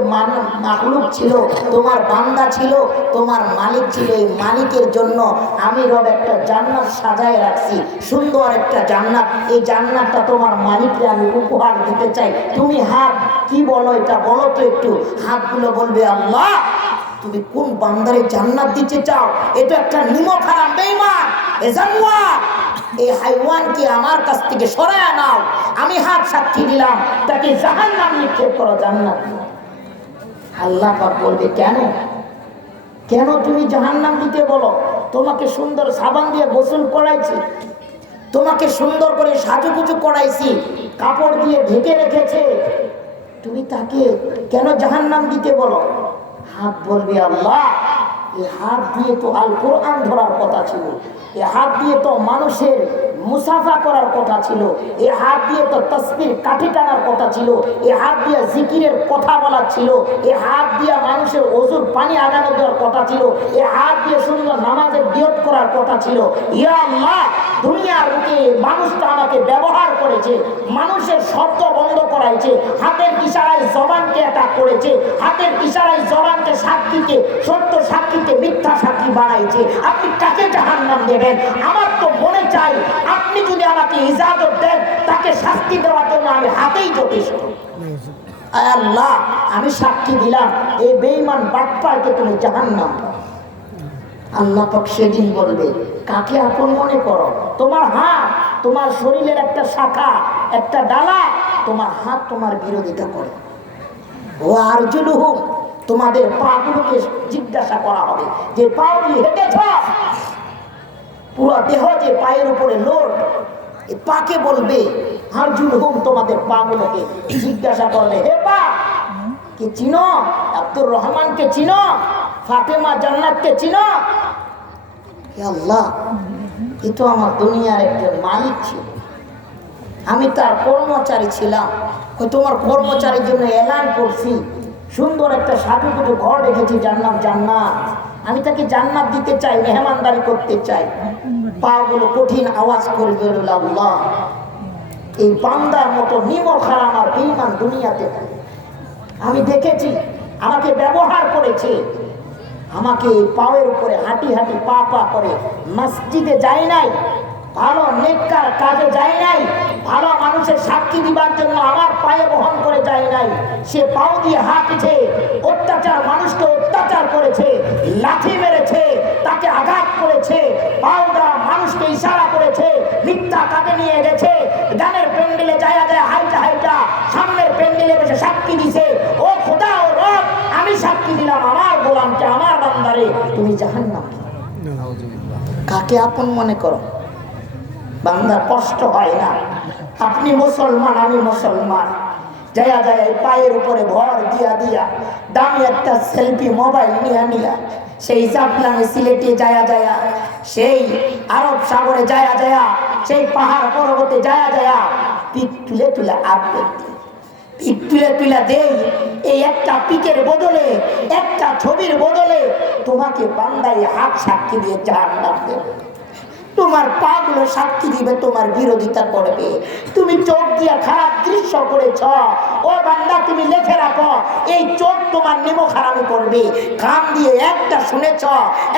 মাখলুক ছিল, তোমার বান্দা ছিল, তোমার মালিক ছিল। এই মালিকের জন্য আমি রব একটা জান্নাত সাজায় রাখছি, সুন্দর একটা জান্নাত। এই জান্নাতটা তোমার মালিককে আমি উপহার দিতে চাই। তুমি হাত কি বলো, এটা বলো তো একটু। হাতগুলো বলবে, আল্লাহ তুমি কোন বান্দারে জান্নাত দিতে চাও? এটা একটা নিমক হারাম বেঈমান, এ জানোয়ার, এই হাইওয়ানকে আমার কাছ থেকে সরায়া নাও। আমি হাত সাক্ষী দিলাম, তাকে জাহান্নাম নিক্ষেপ করো, জান্নাত। আল্লাহ পাক বলবে, কেন কেন তুমি জাহান্নাম দিতে বলো? তোমাকে সুন্দর সাবান দিয়ে গোসল করাইছি, তোমাকে সুন্দর করে সাজুগুজু করাইছি, কাপড় দিয়ে ঢেকে রেখেছে, তুমি তাকে কেন জাহান্নাম দিতে বলো? হাত বলবে আল্লাহ, এই হাত দিয়ে তো আল কোরআন ধরার কথা ছিল, এই হাত দিয়ে তো মানুষের মুসাফা করার কথা ছিল, এই হাত দিয়ে তো তাসবিহ কাঠি টানার কথা ছিল, এই হাত দিয়ে জিকিরের কথা বলার ছিল, এই হাত দিয়ে মানুষের ওযুর পানি আগানো দেওয়ার কথা ছিল, এই হাত দিয়ে সুন্দর নামাজের নিয়ত করার কথা ছিল। ইয়া আল্লাহ, দুনিয়ার বুকে মানুষটা আমাকে ব্যবহার করেছে, মানুষের শব্দ বন্ধ করাইছে, হাতের ইশারায় জবানকে অ্যাটাক করেছে, হাতের ইশারায় জবানকে সাক্ষীকে সত্য সাক্ষীকে মিথ্যা সাক্ষী বানাইছে। আপনি কাকে জাহান্নাম দেবেন? আমার তো মনে চাই আপনি যদি আমাকে ইজাজত দেন, তাকে শাস্তি দেওয়ার জন্য আমি হাতেই যথেষ্ট। আল্লাহ, আমি সাক্ষী দিলাম এই বেঈমান বাটপারকে তুমি জাহান্নাম দাও। আল্লাহ পাক সেদিন বলবে, কাকে আপন মনে করো? তোমার হাত, তোমার শরীরের একটা শাখা, একটা ডালা, তোমার হাত তোমার বিরোধিতা করে। ও আরজুলুহুম, তোমাদের পাগুলোকে জিজ্ঞাসা করা হবে যে পাও দিয়ে হেঁটেছ, পুরো দেহ যে পায়ের উপরে লোড, এই পাকে বলবে আরজুলুহুম, তোমাদের পাগুলোকে জিজ্ঞাসা করবে, হে পা, কে চিনো? আব্দুর রহমানকে চিনো? ফাতেমা জান্নাতকে চিনো? আল্লাহ, এ তো আমার দুনিয়ার একজন মালিক ছিল, আমি তার কর্মচারী ছিলাম। তোমার কর্মচারীর জন্য এলান করছি, সুন্দর একটা সাজুগুজু ঘর রেখেছি, জান্নাত জান্নাত, আমি তাকে জান্নাত দিতে চাই, মেহমানদারি করতে চাই। পাগুলো কঠিন আওয়াজ করবে, আল্লাহ, এই বান্দার মতো নিমক হারাম আর বেঈমান দুনিয়াতে নাই। আমি দেখেছি আমাকে ব্যবহার করেছে, আমাকে পায়ের উপরে হাঁটি হাঁটি পা পা করে মসজিদে যায় নাই, ভালো নেককার কাজে যায় নাই, ভালো মানুষের সাক্ষী দিবার জন্য আমার পায়ে বহন করে যায় নাই। সে পাও দিয়ে হাঁটছে, অত্যাচার মানুষকে অত্যাচার করেছে, লাঠি মেরেছে, তাকে আঘাত করেছে, পাও দ্বারা মানুষকে ইশারা করেছে, মিথ্যা কাজে নিয়ে গেছে, গানের প্যান্ডেলে যায় যায় হাইটা হাইটা সামনের প্যান্ডেলে বসে সাক্ষী দিছে, ও খোদা ও রব, আমি সাক্ষী দিলাম আমার গোলামকে, আমার বান্দারে তুমি জাহান্নাম। কাকে আপন মনে করো? বান্দার কষ্ট হয় না? আপনি মুসলমান, আমি মুসলমান, যায়া যায় পায়ের উপরে ভর দিয়া দিয়া দামি একটা সেলফি মোবাইল নিয়া নিয়া সেই জাফলং সিলেটে যায়া যায়া, সেই আরব সাগরে যায়া যায়া, সেই পাহাড় পর্বতে যায়া যায়া পিক তুলে তুলে আপডেট পিক তুলে তুলে দেই। এই একটা পিকের বদলে, একটা ছবির বদলে তোমাকে বান্দাই হাত সাক্ষী দিয়ে জাহান্নাম দেবে। তোমার পাগুলো সাক্ষী দিবে, তোমার বিরোধিতা করবে। তুমি চোখ দিয়ে খারাপ দৃশ্য করেছ, ও বান্দা তুমি লিখে রাখো, এই চোখ তোমার নিমক হারামি করবে। কান দিয়ে একটা শুনেছ,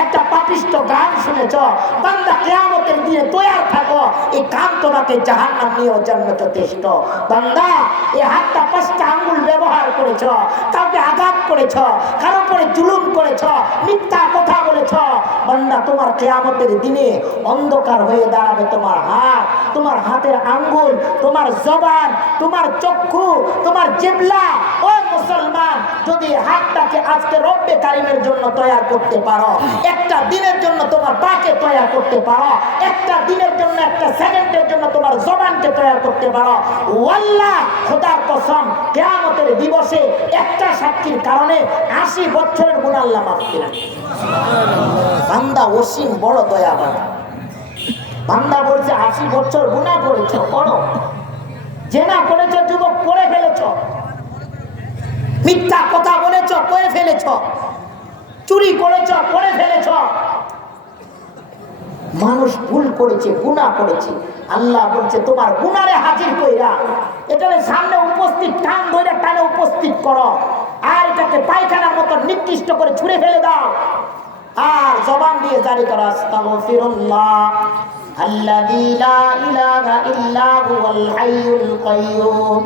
একটা পাপিষ্ট গান শুনেছ, বান্দা কিয়ামতের দিনে তৈয়ার থাকো, এই কান তোমাকে জাহান্নাম নিয়ে জন্য যথেষ্ট। বান্দা, এই হাতটা 5টা আঙ্গুল ব্যবহার করেছ, কাউকে আঘাত করেছ, কারো উপরে জুলুম করেছ, মিথ্যা কথা বলেছ, বান্দা তোমার কিয়ামতের দিনে অন্ধকার হয়ে দাঁড়াবে তোমার হাত, তোমার হাতের আঙ্গুল, তোমার জবান, তোমার চক্ষু, তোমার জিহ্বা। ও মুসলমান, যদি হাতটাকে আজকে রব্বে কারিমের জন্য তৈয়ার করতে পারো, একটা দিনের জন্য তোমার পাকে তৈয়ার করতে পারো, একটা দিনের জন্য, একটা সেকেন্ডের জন্য তোমার জবানকে তৈয়ার করতে পারো, ওয়াল্লাহ খোদার কসম, কিয়ামতের দিবসে একটা সাক্ষীর কারণে 80 বছরের গুনাহ আল্লাহ মাফ করে দেন। বান্দা অসীম বড় দয়াবান। বান্দা বলছে 80 বছর গুনাহ করেছ, করো, জেনা করেছ যুবক, করে ফেলেছ, মিথ্যা কথা বলেছ, করে ফেলেছ, চুরি করেছ, করে ফেলেছ, মানুষ ভুল করেছে, গুনাহ করেছে, আল্লাহ বলছে তোমার গুনারে হাজির কইরা এটাকে সামনে উপস্থিত, টান ধরে টানে উপস্থিত করো, আর এটাকে পায়খানার মতো নিকৃষ্ট করে ছুঁড়ে ফেলে দাও, আর জবান দিয়ে জারি করো আস্তাগফিরুল্লাহ আল্লাযী লা ইলাহা ইল্লা হুয়াল হাইয়ুল কাইয়্যুম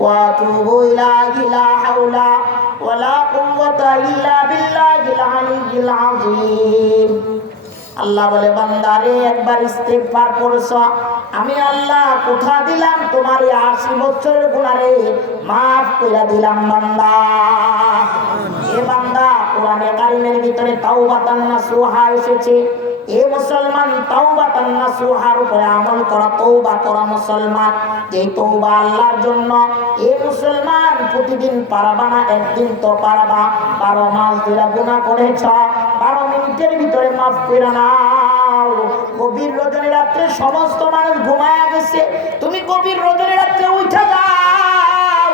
ওয়া আতুবু ইলাইহি লা হাওলা ওয়ালা কুওয়াতা ইল্লা বিল্লাহিল আলিয়্যিল আযীম। আল্লাহ বলে, বান্দারে একবার ইস্তেগফার করছ, আমি আল্লাহ কোথা দিলাম তোমার এই 80 বছরের গুনাহরে মাফ কইরা দিলাম। বান্দা, এ বান্দা, কোরআনে কারীমের ভিতরে তাওবাতান নাসুহা এসেছে, এ মুসলমান তাওবাতান নাসুহার উপরে আমল করা, তওবা করা মুসলমান, যে তওবা আল্লাহর জন্য। এ মুসলমান প্রতিদিন পারবা না, একদিন তো পারবা। 12 মাস ধরে গুনাহ করেছ, 12 মিনিটের ভিতরে মাফ করে নাও। গভীর রজনী রাত্রে সমস্ত মানুষ ঘুমায়া গেছে, তুমি গভীর রজনী রাত্রে উঠে যাও,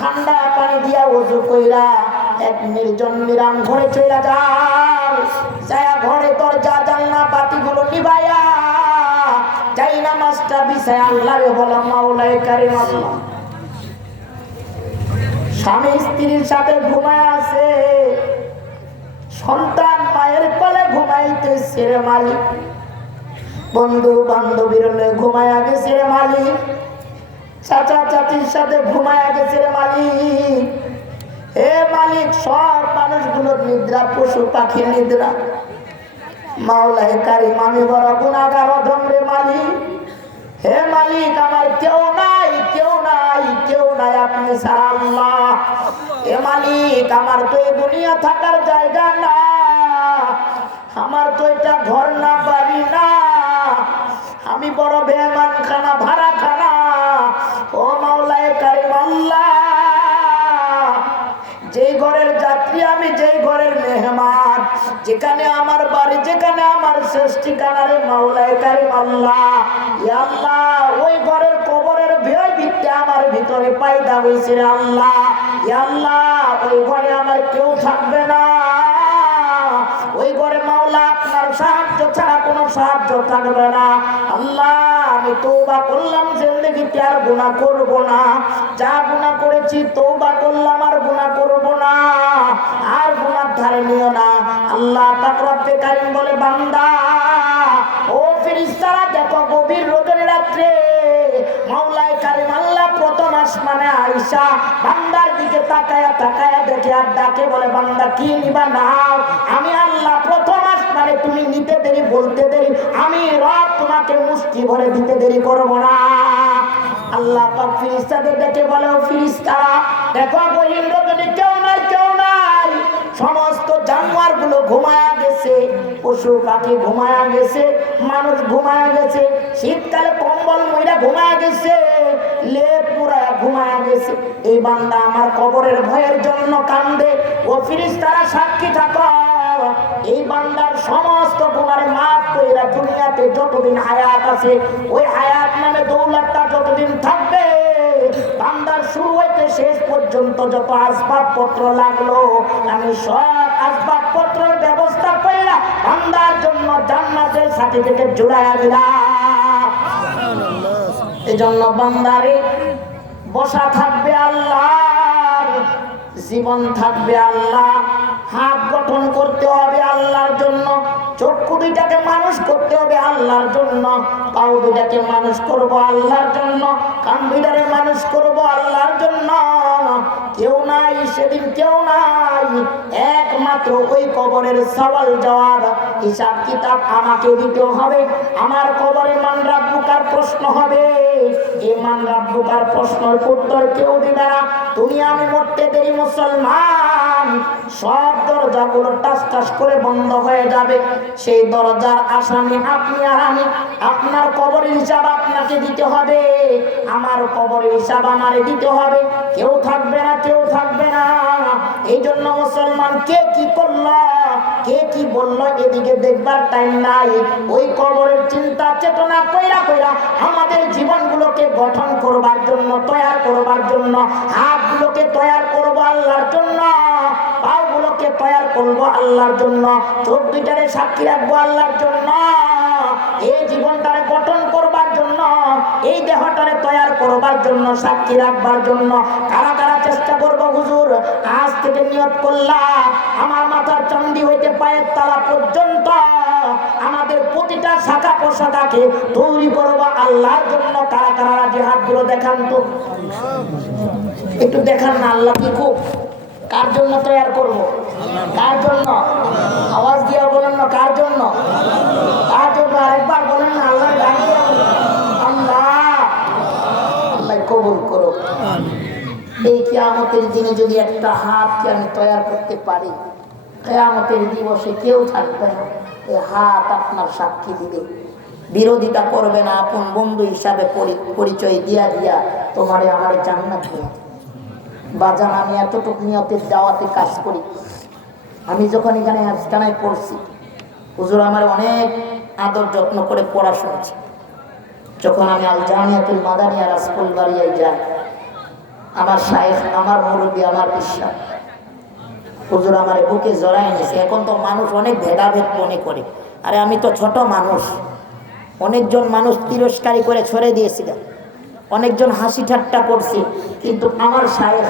ঠান্ডা পানি দিয়া ওযু কইরা এক নির্জন নিরাম ঘরে চলে যাও। ছায়া ঘরে দরজা জানলা বাতিগুলো নিভাইয়া যাই নামাজটা বিছায় আল্লাহরে বলো, মাওলায়ে কারীম আল্লাহ। স্বামী স্ত্রীর সাথে ঘুমায় আছে, সন্তান মায়ের কোলে ঘুমাইতেছে রে মালিক, বন্ধু বান্ধবীর লয়ে ঘুমায়া গেছে রে মালিক, চাচা চাচির সাথে ঘুমায়া গেছে রে মালিক। হে মালিক, সব মানুষগুলোর নিদ্রা পশু পাখি নিদ্রা। মাওলায়ে কারীম আমি বড় গুনাহগার অধম রে মালিক। হে মালিক, আমার কেউ নাই, কেউ নাই, কেউ নাই আপনি ছাড়া আল্লাহ। হে মালিক, আমার তো এই দুনিয়া থাকার জায়গা না, আমার তো এটা ঘর না, বাড়ি না, আমি বড় বেঈমান খানা, ভাড়া খানা। ও মাওলায়ে কারীম আল্লাহ, যেই ঘরের যাত্রী আমি, যেই ঘরের মেহমান, যেখানে আমার বাড়ি, যেখানে আমার শেষ ঠিকানা রে মাওলায়ে কারীম আল্লাহ। ইয়া আল্লাহ, ওই ঘরের কবরের ভয় ভিত্তি আমার ভিতরে পয়দা হইছে রে আল্লাহ। ইয়া আল্লাহ, ওই ঘরে আমার কেউ থাকবে না, ওই ঘরে মাওলা আপনার সাহায্য ছাড়া কোনো সাহায্য থাকবে না। আল্লাহ, আমি তওবা করলাম, জিন্দেগিতে আর গুনাহ করব না, যা গুনাহ করেছি তওবা করলাম, আর গুনাহ করব না, আর গুনাহ ধারে নিও না। আল্লাহ পাক রব্বে কারীম বলে, বান্দা ও ফেরেশতারা দেখো, গভীর রজনী রাত্রে মাওলায়ে কারীম আল্লাহ প্রথম আসমানে আয়েশা বান্দার দিকে তাকায়া তাকায়া দেখে আর ডাকে, বলে বান্দা কি নিবা নাও। আমি আল্লাহ প্রথম আসমানে, তুমি নিতে দেরি, বলতে দেরি, আমি রব তোমাকে মুষ্টি ভরে দিতে দেরি করব না। আল্লাহ পাক ফেরেশতাদের ডেকে বলে, ও ফেরেশতারা দেখো, গভীর রজনী কেউ নাই, কেউ নাই, সমস্ত জানোয়ার গুলো ঘুমায়া গেছে, পশু পাখি ঘুমায়া গেছে, মানুষ ঘুমায়া গেছে, শীতকালে কম্বল মুইরা ঘুমায়া গেছে, লেপ মুড়ায়া ঘুমায়া গেছে। এই বান্দা আমার কবরের ভয়ের জন্য কান্দে। ও ফেরেশতারা সাক্ষী থাকো, এই বান্দার সমস্ত গুনাহ মাফ কইরা দুনিয়াতে যতদিন হায়াত আছে, ওই হায়াত নামে দৌলতটা যতদিন থাকবে, বান্দার শুরু হইতে শেষ পর্যন্ত যত আসবাবপত্র লাগলো, আমি সব আসবাবপত্রের ব্যবস্থা কইরা বান্দার জন্য জান্নাতের সার্টিফিকেট জুড়াইয়া দিলাম। এজন্য বান্দারে বসা থাকবে আল্লাহর, জীবন থাকবে আল্লাহ, হাত গঠন করতে হবে আল্লাহর জন্য, চক্ষু দুইটাকে মানুষ করতে হবে আল্লাহর জন্য, পাও দুইটাকে মানুষ করব আল্লাহর জন্য, কান দুইটাকে মানুষ করব আল্লাহর জন্য। কেউ নাই সেদিন, কেউ নাই, একমাত্র ওই কবরের সওয়াল জবাব, হিসাব কিতাব আমাকে দিতে হবে। আমার কবরে মান রাব্বুকার প্রশ্ন হবে, এই মান রাব্বুকার প্রশ্নের উত্তর কেউ দিবে না। তুমি আমি মরতে দেরি মুসলমান, সব দরজাগুলো টাস টাস করে বন্ধ হয়ে যাবে। সেই দরজার আসামি আপনি আর আমি, আপনার কবরের হিসাব আপনাকে দিতে হবে, আমার কবরের হিসাব আমারে দিতে হবে। কেউ থাকবে না, কেউ থাকবে না। এই জন্য মুসলমান কে কি করলো, কে কি বললো, এদিকে দেখবার টাইম নাই। ওই কবরের চিন্তা চেতনা কইরা কইরা আমাদের জীবনগুলোকে গঠন করবার জন্য, তৈয়ার করবার জন্য, হাতগুলোকে তৈয়ার করবো আল্লাহর জন্য, পাগুলোকে তৈয়ার করবো আল্লাহর জন্য, চোখ দুইটারে সাক্ষী রাখবো আল্লাহর জন্য, এই জীবনটারে গঠন করবার জন্য, এই দেহটারে তৈয়ার করবার জন্য, সাক্ষী রাখবার জন্য। কারা কারা চেষ্টা করবো হুজুর, আজ থেকে নিয়ত করলাম আমার মাথার চন্ডি হইতে পায়ের তলা পর্যন্ত আমাদের প্রতিটা শাখা পোশাকাকে তৈরি করবো আল্লাহর জন্য। কারা কারা রাজি, হাতগুলো দেখান তো, একটু দেখান না। আল্লাহ কি খুব, কার জন্য তৈয়ার করবো, কার জন্য? আওয়াজ দিয়া বলেন না, কার জন্য? কার জন্য? আরেকবার বলেন না, আল্লাহ আল্লাহ আল্লাহ কবুল করো। এই কিয়ামতের দিনে যদি একটা হাতকে আমি তৈয়ার করতে পারি, কিয়ামতের দিবসে কেউ থাকবে না, এই হাত আপনার সাক্ষী দিবে। বিরোধিতা করবে না, আপন বন্ধু হিসাবে পরিচয় দিয়া দিয়া তোমারে আমার জান্নাত নিয়ে বাজান। আমি এতটুকু নিয়তের দাওয়াতে কাজ করি। আমি যখন এখানে আজকানায় পড়ছি, হুজুর আমার অনেক আদর যত্ন করে পড়া শুনছি। যখন আমি আল জামিয়াতুল মাদানিয়া রাসপুলবাড়িয়ায় যাই, আমার শাইখ, আমার মুরব্বী, আমার বিশ্বাস হুজুর আমার বুকে জড়াই নিয়েছে। এখন তো মানুষ অনেক ভেদাভেদ মনে করে, আরে আমি তো ছোট মানুষ। অনেকজন মানুষ তিরস্কারি করে ছড়ে দিয়েছিল, অনেকজন হাসি ঠাট্টা করছে, কিন্তু আমার শাইখ,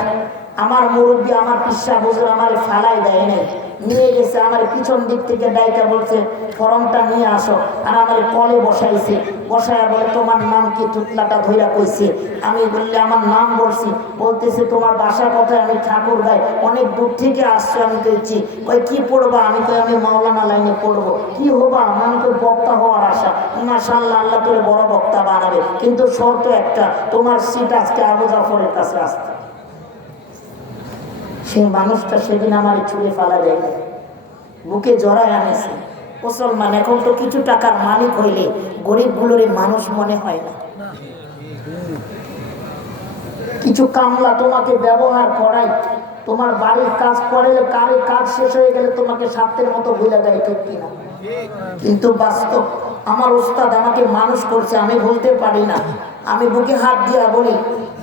আমার মুরব্বী, আমার বিশ্বাস হুজুর আমার ফালাই দেয় নাই, নিয়ে গেছে আমার পিছন দিক থেকে ডাইকা বলছে ফরমটা নিয়ে আসো, আর আমার কলে বসাইছে। বসায়া বলে তোমার নাম কি? টুকলাটা ধইরা কইছে। আমি বললে আমার নাম বলছি, বলতেছে তোমার বাসা কোথায়? আমি ঠাকুর গাই। অনেক দূর থেকে আসছে। আমি কইছি ওই কি পড়বা? আমি কই আমি মাওলানা লাইনে পড়বো। কি হবা? আমি তো বক্তা হওয়ার আশা। মাশাআল্লাহ, আল্লাহ তোরে বড় বক্তা বানাবে, কিন্তু শর্ত একটা, তোমার সিট আজকে আবু জাফরের কাছে আসতে। সেই মানুষটা সেদিন আমার চুলে ফালা যায় না, বুকে জড়ায় আনেছে। মুসলমান এখন তো কিছু টাকার মালিক হইলে গরিবগুলোর মানুষ মনে হয় না। কিছু কামলা তোমাকে ব্যবহার করাই, তোমার বাড়ির কাজ করে, কারের কাজ শেষ হয়ে গেলে তোমাকে স্বার্থের মতো ভুলে দেয়, ঠিক কিনা? কিন্তু বাস্তব, আমার ওস্তাদ আমাকে মানুষ করছে, আমি ভুলতে পারি না। আমি বুকে হাত দিয়া বলি,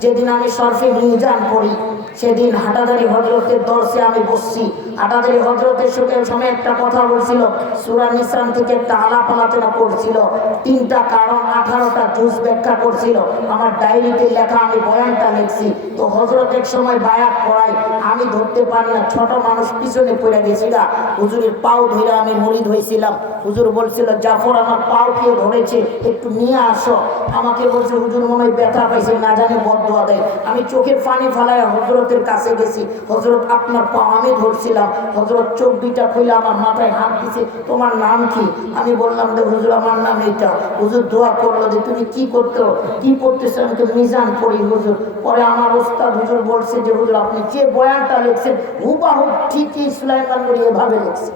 যেদিন আমি শরফে মিজান পড়ি, সেদিন হাটাদারি হজরতের দর্শে আমি বসছি। হাটাদারি হজরতের সময় একটা কথা বলছিল, সূরা নিসা থেকে একটা আলাপ আলোচনা করছিল, 3টা কারণ 18টা জুজ ব্যাখ্যা করছিল। আমার ডায়েরিতে লেখা, আমি বয়ানটা লিখছি। তো হজরত এক সময় বায়াত করাই, আমি ধরতে পারি না, ছোট মানুষ পিছনে পড়ে গেছিল, হুজুরের পাও ধরে আমি মুরিদ হয়েছিলাম। হুজুর বলছিল জাফর আমার পাও কে ধরেছে, একটু নিয়ে আসো। আমাকে বলছে হুজুর মনে হয় ব্যথা পাইছে, না জানে বদদোয়া দেয়। আমি চোখের পানি ফালায় হজরতের কাছে গেছি, হজরত আপনার পা আমি ধরছিলাম। হজরত চোখ 2টা খুলে আমার মাথায় হাত দিছে, তোমার নাম কি? আমি বললাম যে হুজুর আমার নাম এইটা। হুজুর দোয়া করলো যে তুমি কি করতো, কি পড়তেছো? আমি তো মিজান পড়ি হুজুর। পরে আমার ওস্তাদ হুজুর বলছে যে হুজুর আপনি যে বয়ানটা লিখছেন হুবাহু ঠিকই সুলাইমান নূরী এভাবে লিখছে।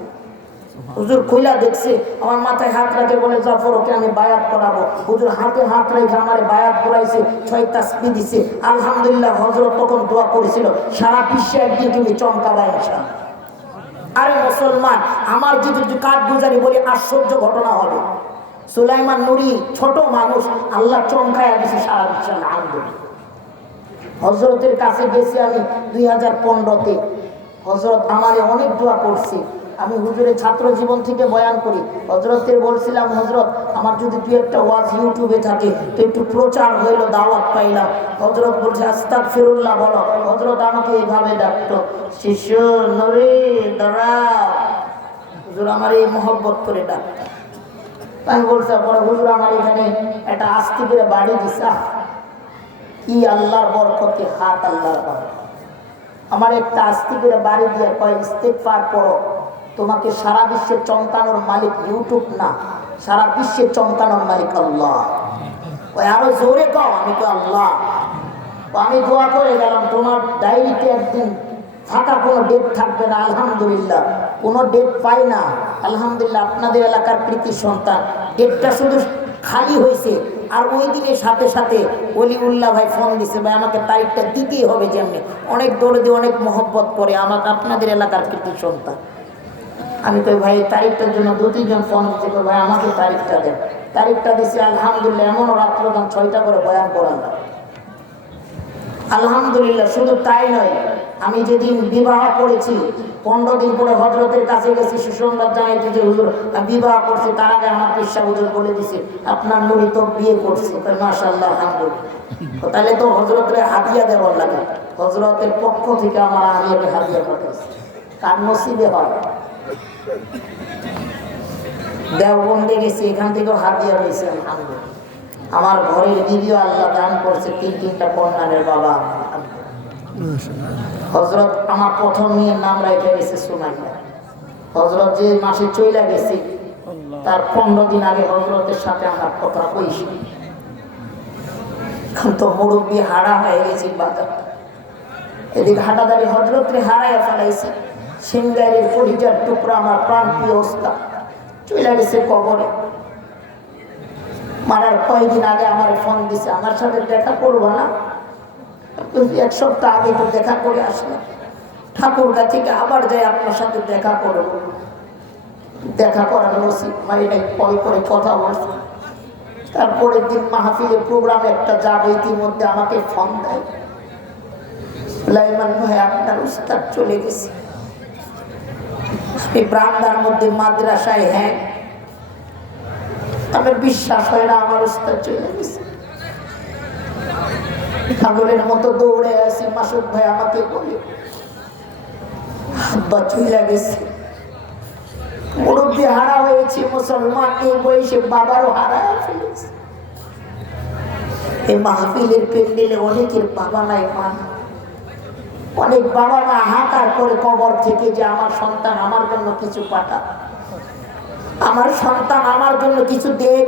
হুজুর খুইলা দেখছে, আমার মাথায় হাত রাখে, বলে জাফর ওকে আমি বায়াত করাবো। হুজুর হাতে হাত রেখে আমার বায়াত করাইছে, 6 তাসবিহ দিছে। আলহামদুলিল্লাহ, হযরত তখন দোয়া করেছিল সারা বিশ্বে একদিন তুমি চমকাবা ইনশাআল্লাহ। আরে মুসলমান, আমার যদি কাঠগুজারি বলি আশ্চর্য ঘটনা হবে। সুলাইমান নূরী ছোট মানুষ, আল্লাহ চমকায়া দিছে সারা বিশ্বে। আলহামদুলিল্লাহ, হযরতের কাছে গেছি আমি 2015-তে। হযরত আমারে অনেক দোয়া করছে। আমি হুজুরের ছাত্র জীবন থেকে বয়ান করি। হযরতের বলছিলাম হযরত আমার যদি 2-একটা ওয়াজ ইউটিউবে থাকে তো একটু প্রচার হইলো, দাওয়াত পাইলাম। হযরত বলছে আস্তাগফিরুল্লাহ বলো। হযরত আমাকে এইভাবে ডাকতো, শিষ্য নরে দাঁড়াও। হুজুর আমার এই মহব্বত করে ডাকতো। আমি বলছি পরে হুজুর আমার এখানে একটা আস্তি করে বাড়ি দিছা, কি আল্লাহর বরকতে, হাত আল্লাহর বরকত। আমার একটা আস্তি করে বাড়ি দিয়ে কয় ইস্তেগফার করো, তোমাকে সারা বিশ্বে চমকানোর মালিক ইউটিউব না, সারা বিশ্বে চমকানোর মালিক আল্লাহ। ওই আরো জোরে কও। আমি তো আল্লাহ। আমি দোয়া করে গেলাম, তোমার ডায়েরিতে একদিন ফাঁকা কোনো ডেট থাকবে না। আলহামদুলিল্লাহ, কোনো ডেট পাই না। আলহামদুলিল্লাহ, আপনাদের এলাকার কৃতি সন্তান, ডেটটা শুধু খালি হয়েছে। আর ওই দিনের সাথে সাথে অলিউল্লাহ ভাই ফোন দিছে, ভাই আমাকে তারিখটা দিতেই হবে। যেমনি অনেক দৌড়ে অনেক মহব্বত করে আমাকে আপনাদের এলাকার কৃতি সন্তান। আমি কই ভাই তারিখটার জন্য 2-3 জন ফোন দিচ্ছে, ভাই আমাকে তারিখটা দেন। তারিখটা দিচ্ছে। আলহামদুলিল্লাহ, এমনও রাত্র গান 6টা করে বয়ান করালাম। আলহামদুলিল্লাহ, শুধু তাই নয়, আমি যেদিন বিবাহ করেছি 15 দিন পরে হযরতের কাছে গেছি সুসংবাদ জানাইতে যে হুজুর বিবাহ করছে। তার আগে আমার পেশা হুজুর বলে দিছে আপনার নূরী তো বিয়ে করছে। মাশাআল্লাহ, আলহামদুলিল্লাহ। তাহলে তো হযরতের হাদিয়া দেওয়ার লাগে। হযরতের পক্ষ থেকে আমার আমিয়াকে হাদিয়া পাঠাইছে, কার নসিবে হয়। দেওবন্দে গেছি, এখান থেকেও হাদিয়া হয়েছে। আলহামদুলিল্লাহ, আমার ঘরের বিবিও আল্লাহ দান করছে, 3-3টা কন্যার বাবা। হযরত আমার প্রথম মেয়ের নাম রেখে গেছে সুমাইয়া। হযরত যে মাসে চইলা গেছি তার 15 দিন আগে হযরতের সাথে আমার কথা কইছি। এখন তো মুরব্বী হারা হয়ে গেছি বাজার। এদিকে হাটাদারি হযরতরে হারাইয়া ফেলাইছি। সিংগাইরের ফরিজার টুকরা আমার প্রাণ প্রিয় ওস্তাদ, চলে গেছে কবরে। মারার কয়েকদিন আগে আমার ফোন দিছে, আমার সাথে দেখা করবো না? এক সপ্তাহ আগে তো দেখা করে আসলাম, ঠাকুরগা থেকে আবার যাই আপনার সাথে দেখা করবো। দেখা করার নসিব হয় নাই, কল করে কথা বলছি। তারপরের দিন মাহফিলের প্রোগ্রাম একটা যাবে, ইতিমধ্যে আমাকে ফোন দেয়, সুলাইমান ভাই আপনার উস্তাদ চলে গেছে। এই ব্রান্দার মধ্যে মাদ্রাসায়, হ্যাঁ আমার বিশ্বাস হয় না আমার উস্তাদ চলে গেছে। পাগলের মতো দৌড়ে আসি, মাসুদ ভাই আমাকে বলে আব্বা চলে গেছে। মুরব্বী হারা হয়েছে, মুসলমান এই বয়সে বাবারও হারা ফেলেছে। এই মাহফিলের প্যান্ডেলে অনেকের বাবা নাই, মা। অনেক বাবা মা হাহাকার করে কবর থেকে যে আমার সন্তান আমার জন্য কিছু পাঠা, আমার সন্তান আমার জন্য কিছু দেখ।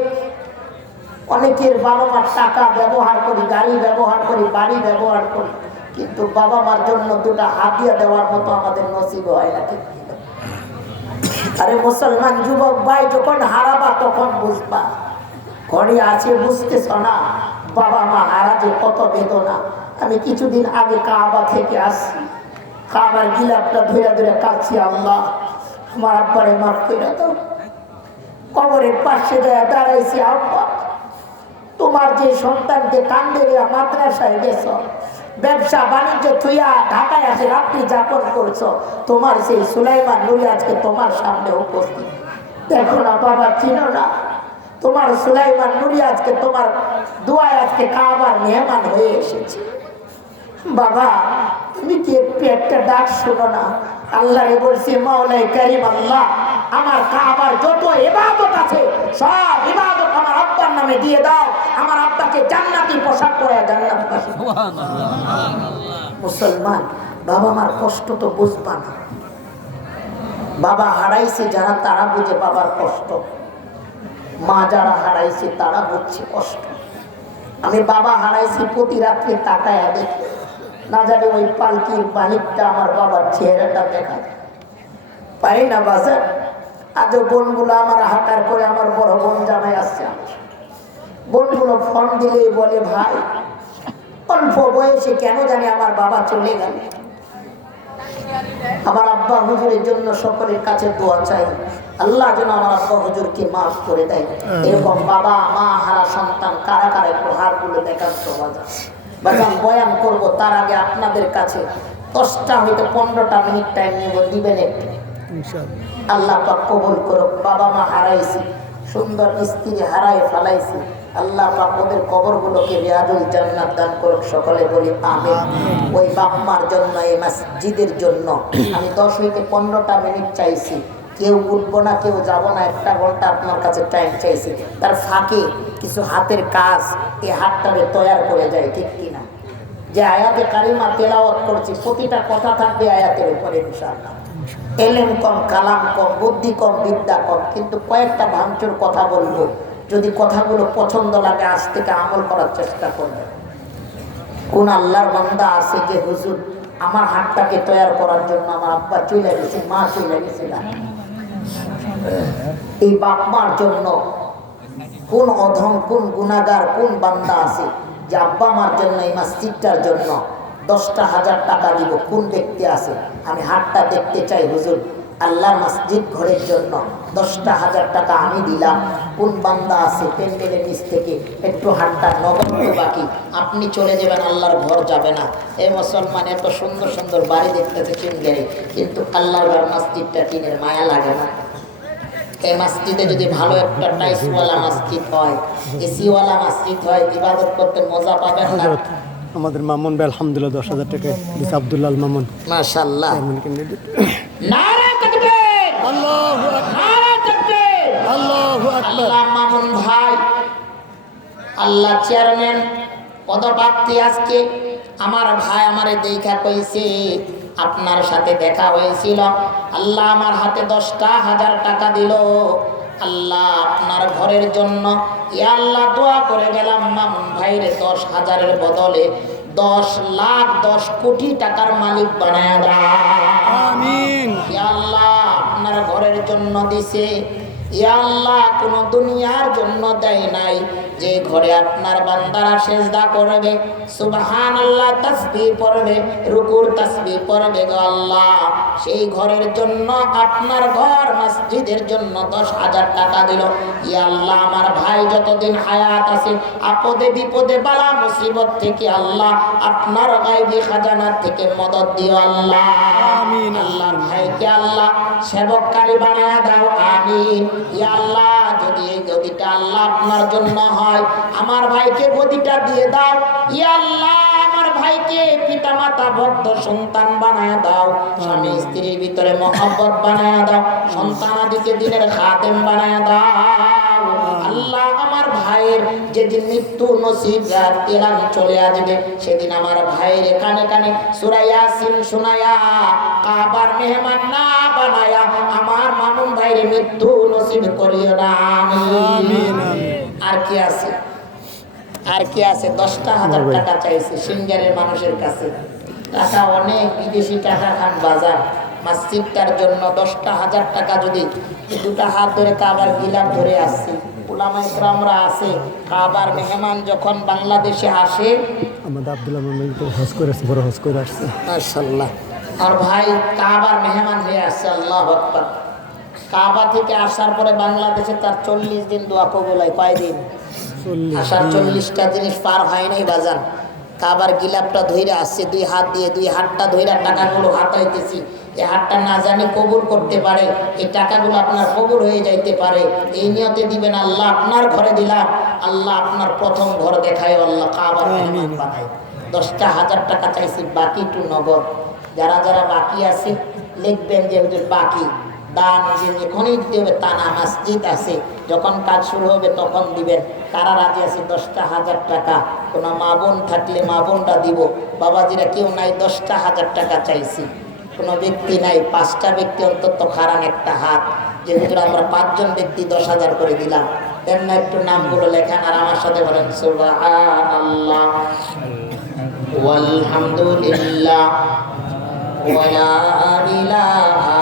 অনেকের বাবা মার টাকা ব্যবহার করি, গাড়ি ব্যবহার করি, বাড়ি ব্যবহার করি, কিন্তু বাবা মার জন্য দুটা হাতিয়া দেওয়ার মতো আমাদের নসিব হয় না। ঠিক? আরে মুসলমান যুবক ভাই, যখন হারাবা তখন বুঝবা। ঘরে আছে বুঝতেছ না, বাবা মা হারা যে কত বেদনা। আমি কিছুদিন আগে কাবা থেকে আসছি, কাবার গিলাপটা ধরে ধরে কাঁদছি, আল্লাহ আমার আব্বারে মাফ করে দাও। কবরের পাশে যায় দাঁড়াইছি, আব্বা তোমার যে সন্তানকে কান্দে মাদ্রাসায় গেছ, ব্যবসা বাণিজ্য থুইয়া ঢাকায় আসে রাত্রি যাপন করছো, তোমার সেই সুলাইমান নুরি আজকে তোমার সামনে উপস্থিত। দেখো না বাবা, চিনো না তোমার সুলাইমান নুরি আজকে তোমার দোয়ায় আজকে কাবার মেহমান হয়ে এসেছে। বাবা তুমি কি একটু একটা ডাক শোনো না? আল্লাহরে বলছে, মাওলাই কারিম আল্লাহ, আমার কাবার যত ইবাদত আছে সব ইবাদত আমার আব্বার নামে দিয়ে দাও, আমার আব্বাকে জান্নাতি পোশাক পরে জান্নাত পাশে। মুসলমান বাবা মার কষ্ট তো বুঝবা না। বাবা হারাইছে যারা তারা বুঝে বাবার কষ্ট, মা যারা হারাইছে তারা বুঝছে কষ্ট। আমি বাবা হারাইছি, প্রতি রাত্রে তাকায় দেখি, না জানি ওই পালকির মালিকটা আমার বাবার চেহারাটা দেখা পাই না বাজার। আজও বোনগুলো আমার হাঁটার করে, আমার বড় বোন জামাই আসছে, বোনগুলো ফোন দিলেই বলে, ভাই অল্প বয়সে কেন জানি আমার বাবা চলে গেল। আমার আব্বা হুজুরের জন্য সকলের কাছে দোয়া চাই, আল্লাহ যেন আমার আব্বা হুজুরকে মাফ করে দেয়। এরকম বাবা মা হারা সন্তান কারা কারা একটু হাড়গুলো দেখার তো বাজান বয়ান করবো, তার আগে আপনাদের কাছে 10টা হইতে 15টা মিনিট টাইম নেব, দিবেন একটু? আল্লাহ পাক কবুল করুক। বাবা মা হারাইছি, সুন্দর স্ত্রী হারাই ফেলাইছি, আল্লাহ পাক ওদের কবরগুলোকে রিয়াদুল জান্নাত দান করুক, সকলে বলি আমিন। ওই বাপ মার জন্য, এই মসজিদের জন্য আমি 10 হইতে 15টা মিনিট চাইছি। কেউ উঠবো না, কেউ যাবো না, 1 ঘন্টা আপনার কাছে টাইম চাইছি। তার ফাঁকে কিছু হাতের কাজ এই হাতটাকে তৈরি করে যায়, ঠিক কিনা? যে আয়াতে কারিমা তেলাওয়াত করছি, প্রতিটা কথা থাকবে আয়াতের উপরে ইনশাআল্লাহ। এলেম কম, কালাম কম, বুদ্ধি কম, বিদ্যা কম, কিন্তু কয়েকটা ভাঙচুর কথা বলবো। যদি কথাগুলো পছন্দ লাগে আজ থেকে আমল করার চেষ্টা করবে। কোন আল্লাহর বান্দা আছে যে হুজুর আমার হাতটাকে তৈরি করার জন্য আমার আব্বা চলে গেছে, মা চলে গেছে, এই বাপ মার জন্য কোন অধম, কোন গুনাহগার, কোন বান্দা আছে যে আব্বা মার জন্য, এই মসজিদটার জন্য 10টা 1000 টাকা দিব? কোন ব্যক্তি আছে? আমি হাতটা দেখতে চাই হুজুর, আল্লাহর মসজিদ ঘরের জন্য 10টা 1000 টাকা আমি দিলাম। কোন বান্দা আছে প্যান্ডেলের নিচ থেকে একটু হাতটা নগদ বাকি? আপনি চলে যাবেন, আল্লাহর ঘর যাবে না। এই মুসলমান এত সুন্দর সুন্দর বাড়ি দেখতেছে চিনগেরে, কিন্তু আল্লাহর ঘর মসজিদটা টিনের মায়া লাগে না। এই মসজিদে যদি ভালো একটা টাইলসওয়ালা মসজিদ হয়, এসিওয়ালা মসজিদ হয়, ইবাদত করতে মজা পাবেন না। আমাদের মামুন ভাই আলহামদুলিল্লাহ 10,000 টাকা দিয়েছে, আব্দুল্লাহ মামুন, মাশাআল্লাহ। নারে তাকবীর, আল্লাহু আকবার, নারে তাকবীর, আল্লাহু আকবার। আল্লাহ মামুন ভাই, আল্লাহ চেয়ারম্যান পদপ্রার্থী, আজকে আমার ভাই আমারে দেখা কইছে আপনার সাথে দেখা হয়েছিল, আল্লাহ আমার হাতে 10টা 1000 টাকা দিল। আল্লাহ আপনার ঘরের জন্য ইয়া আল্লাহ দোয়া করে গেলাম, মামুন ভাইরে 10,000-এর বদলে 10 লাখ 10 কোটি টাকার মালিক বানায়া দাও। আমিন। ইয়া আল্লাহ আপনার ঘরের জন্য দিছে, ইয়া আল্লাহ কোন দুনিয়ার জন্য দেয় নাই যে ঘরে আপনার বান্দারা সেজদা করবে, সুবহানাল্লাহ তাসবিহ পড়বে, রুকুর তাসবিহ পড়বে গো আল্লাহ, সেই ঘরের জন্য আপনার ঘর মসজিদের জন্য 10,000 টাকা দিল। ইয়া আল্লাহ আমার ভাই যতদিন হায়াত আছে আপদে বিপদে বালা মুসিবত থেকে আল্লাহ আপনার গায়বী খাজানা থেকে মদদ দিও আল্লাহ। আমিন। আল্লাহ ভাইকে আল্লাহ সেবককারী বানায়া দাও, আমিন। ইয়া আল্লাহ যদি এই গদিটা আল্লাহ আপনার জন্য হয়, আমার ভাইকে গদিটা দিয়ে দাও। ইয়া আল্লাহ আমার ভাইকে পিতা মাতা ভক্ত সন্তান বানায়া দাও, স্বামী স্ত্রীর ভিতরে মহব্বত বানায়া দাও, সন্তানাদিকে দিনের খাদেম বানায়া দাও। আল্লাহ আমার ভাইয়ের যেদিন মৃত্যু নসিব এলান চলে আসবে, সেদিন আমার ভাইয়ের কানে কানে সূরা ইয়াসিন শোনায়া কাবার মেহমান না বানায়া আমার মামুন ভাইয়ের মৃত্যু নসিব করিও না, আমিন। আর কি আছে? আর কি আছে? 10,000 টাকা চাইছে সিঙ্গারের মানুষের কাছে। টাকা অনেক, বিদেশি টাকা খান বাজার। মসজিদটার জন্য 10,000 টাকা যদি দুটা হাত ধরে কাবার গিলাপ ধরে আসছি, উলামা ইকরামরা আছে, কাবার মেহমান যখন বাংলাদেশে আসে, আমাদের আব্দুল্লাহ মামুন তো হজ করে আসছে, বড় হজ করে আসছে মাশাআল্লাহ। আর ভাই কাবার মেহমান হয়ে আসছে, আল্লাহু আকবার। কাবা থেকে আসার পরে বাংলাদেশে তার 40 দিন দোয়া কবুল হয়। কয়দিন? 40 আসার 40টা জিনিস পার হয় নাই বাজান। কাবার গিলাপটা ধইরা আসছে দুই হাত দিয়ে, দুই হাতটা ধইরা টাকাগুলো হাতাইতেছি। এই হাতটা না জানি কবুল করতে পারে, এই টাকাগুলো আপনার কবুল হয়ে যাইতে পারে, এই নিয়তে দিবেন। আল্লাহ আপনার ঘরে দিলাম, আল্লাহ আপনার প্রথম ঘর দেখায়, আল্লাহ কাবার মেহমান বানায়। 10,000 টাকা চাইছি, বাকি টু নগদ। যারা যারা বাকি আছে লিখবেন যে হুজুর বাকি দান যে এখনই দিতে হবে তা না, মসজিদ আছে, যখন কাজ শুরু হবে তখন দিবেন। কারা রাজি আছে? 10,000 টাকা। কোনো মা বোন থাকলে মা বোনটা দিব। বাবাজিরা কেউ নাই, 10,000 টাকা চাইছি। কোনো ব্যক্তি নাই, 5টা ব্যক্তি অন্তত খারান একটা হাত, যে হুজুর আমরা 5 জন ব্যক্তি 10,000 করে দিলাম। দেন না একটু নামগুলো লেখান আর আমার সাথে বলেন সুবহানাল্লাহ ওয়ালহামদুলিল্লাহ ওয়ালা ইলাহা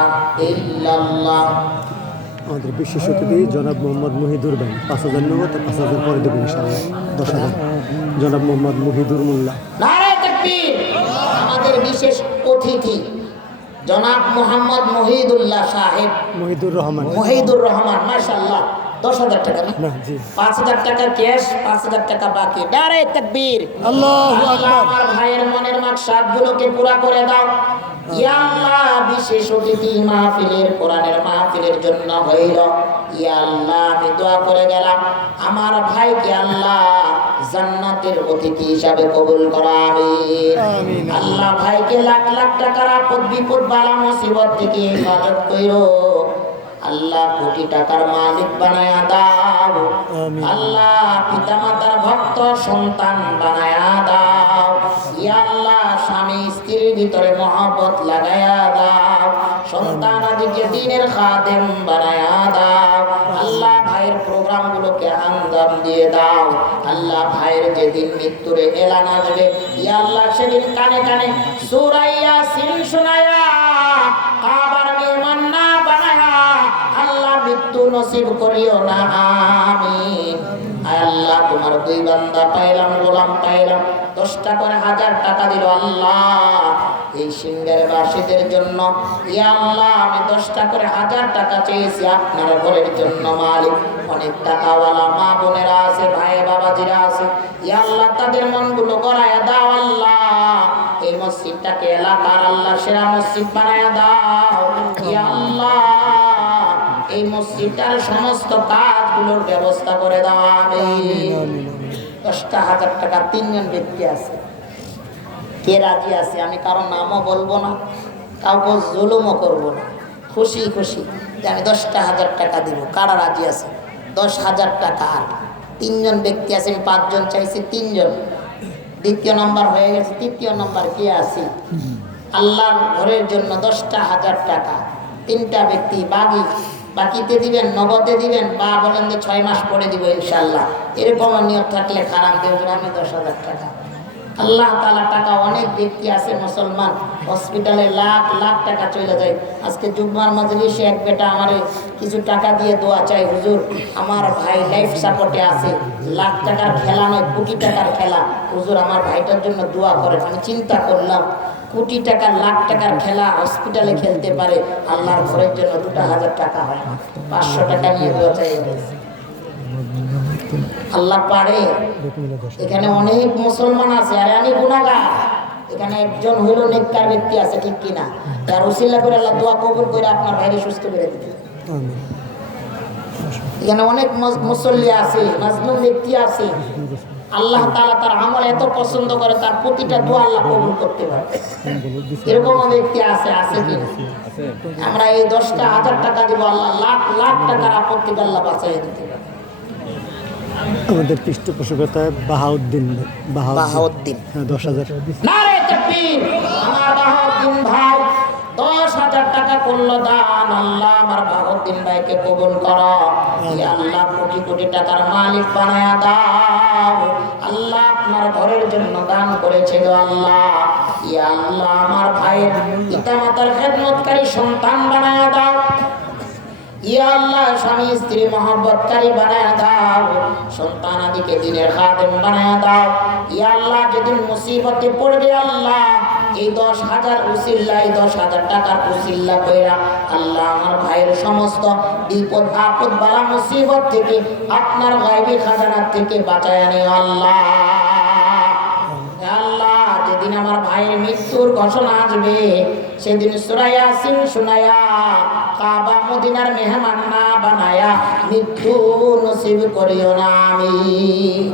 ইল্লাল্লাহ। আমাদের বিশেষ অতিথি জনাব মোহাম্মদ মুহিদুর ভাই, 5,000 নগদ, 5,000 পরে দেবেন ইনশাআল্লাহ। 10,000 জনাব মোহাম্মদ মুহিদুর মোল্লা। নারে তাকবীর। আমাদের বিশেষ অতিথি জনাব মোহাম্মদ মুহিদুল্লাহ সাহেব, মুহিদুর রহমান, মুহিদুর রহমান, মাশাআল্লাহ। 10,000 টাকা না, না জি, 5,000 টাকা ক্যাশ, 5,000 টাকা বাকি। নারে তাকবীর। আল্লাহু আল্লাহ আকবার। আমার ভাইয়ের মনের মাকসাদগুলোকে পুরা করে দাও ইয়া আল্লাহ। বিশেষ অতিথি মাহফিলের, কোরআনের মাহফিলের জন্য হইল, ইয়া আল্লাহ আমি দোয়া করে গেলাম আমার ভাইকে আল্লাহ জান্নাতের অতিথি হিসাবে কবুল করা, আমিন। আল্লাহ ভাইকে লাখ লাখ টাকার আপদ বিপদ বালা মুসিবত থেকে হেফাজত কইরো আল্লাহ। কোটি টাকার মালিক বানায়া দাও আল্লাহ। পিতা মাতার ভক্ত সন্তান বানায়া দাও ইয়া আল্লাহ। স্বামী স্ত্রীর ভিতরে মহব্বত লাগায়া দাও, সন্তান আদিকে দিনের খাদেম বানায়া দাও আল্লাহ। ভাইয়ের প্রোগ্রামগুলোকে আঞ্জাম দিয়ে দাও আল্লাহ। ভাইয়ের যেদিন মৃত্যুর এলান আসবে ইয়া আল্লাহ, সেদিন কানে কানে সূরা ইয়াসিন শোনায়া কাবার মেহমান না বানায়া আল্লাহ মৃত্যু নসিব করিও না, আমিন। আল্লাহ তোমার 2 বান্দা পাইলাম, গোলাম পাইলাম, 10টা করে 1000 টাকা দিল আল্লাহ এই সিঙ্গার বাসীদের জন্য। ইয়া আল্লাহ আমি 10টা করে 1000 টাকা চেয়েছি আপনার ঘরের জন্য মালিক। অনেক টাকাওয়ালা মা বোনেরা আছে, ভাই বাবাজিরা আছে, ইয়া আল্লাহ তাদের মনগুলো গড়ায়া দাও আল্লাহ। এই মসজিদটাকে এলাকার আল্লাহ সেরা মসজিদ বানায়া দাও ইয়া আল্লাহ। এই মসজিদটার সমস্ত কাজগুলোর ব্যবস্থা করে দাও, আমিন। 10,000 টাকা 3 জন ব্যক্তি আছে, কে রাজি আছে? আমি কারো নামও বলবো না, কাউকে জুলুমও করবো না, খুশি খুশি যে আমি 10,000 টাকা দিব। কারা রাজি আছে? 10,000 টাকা। আর 3 জন ব্যক্তি আছে, আমি 5 জন চাইছি, 3 জন। 2য় নম্বর হয়ে গেছে, 3য় নম্বর কে আছে? আল্লাহর ঘরের জন্য 10,000 টাকা 3টা ব্যক্তি। বাকিতে দিবেন, নগদে দিবেন, বা বলেন যে 6 মাস পরে দিব ইনশাল্লাহ। এরকম নিয়ত থাকলে খারাপ দেবেন। আমি 10,000 টাকা আল্লাহ তাআলা টাকা, অনেক ব্যক্তি আছে মুসলমান হসপিটালে লাখ লাখ টাকা চলে যায়। আজকে জুম্মার মাজলিসে এক বেটা আমারে কিছু টাকা দিয়ে দোয়া চাই, হুজুর আমার ভাই লাইফ সাপোর্টে আছে, লাখ টাকার খেলা নয় কোটি টাকার খেলা, হুজুর আমার ভাইটার জন্য দোয়া করেন। আমি চিন্তা করলাম কোটি টাকার লাখ টাকার খেলা হসপিটালে খেলতে পারে, আল্লাহর ঘরের জন্য 2000 টাকা হয় না, 500 টাকা নিয়ে দোয়া চাই। আল্লাহ পারে। এখানে অনেক মুসলমান আছে আর আমি গুনাহগার। এখানে একজন হইল নেককার ব্যক্তি আছে, ঠিক কিনা? তার উসিলা করে আল্লাহ দোয়া কবুল করে আপনার ভাইরে সুস্থ করে দিতে। এখানে অনেক মুসল্লি আছে, মাজলুম ব্যক্তি আছে, আল্লাহ তাআলা তার আমল এত পছন্দ করে তার প্রতিটা দোয়া আল্লাহ কবুল করতে পারে। এরকম ব্যক্তি আছে, আছে কি না? আমরা এই 10,000 টাকা দিব, আল্লাহ লাখ লাখ টাকার আপত্তিকে আল্লাহ বাঁচাই দিতে পারে। আমাদের পৃষ্ঠপোষকতায় বাহাউদ্দিন, বাহাউদ্দিন, হ্যাঁ 10,000। নারে তাকবীর! আমার বাহাউদ্দিন ভাই 10,000 টাকা করলো দান। আল্লাহ আমার বাহাউদ্দিন ভাইকে কবুল করো। ইয়া আল্লাহ কোটি কোটি টাকার মালিক বানায়া দাও। আল্লাহ আপনার ঘরের জন্য দান করেছে গো আল্লাহ। ইয়া আল্লাহ আমার ভাইয়ের পিতামাতার খেদমতকারী সন্তান বানায়া দাও। ইয়া আল্লাহ স্বামী স্ত্রী মহব্বতকারী বানায়া দাও, সন্তান আদিকে দ্বীনের খাদেম বানায়া দাও। ইয়া আল্লাহ যেদিন মুসিবতে পড়বে আল্লাহ এই 10,000 উসিল্লা, এই 10,000 টাকার উসিল্লা কইরা আল্লাহ আমার ভাইয়ের সমস্ত বিপদ আপদ বালা মুসিবত থেকে আপনার গায়বী খাজানা থেকে বাঁচায় নিও আল্লাহ। আল্লাহ যেদিন আমার ভাইয়ের মৃত্যুর ঘোষণা আসবে সেদিন সূরা ইয়াসিন শুনায়া কাবা মদিনার মেহমান না বানায়া মৃত্যু নসিব করিও না আমিন।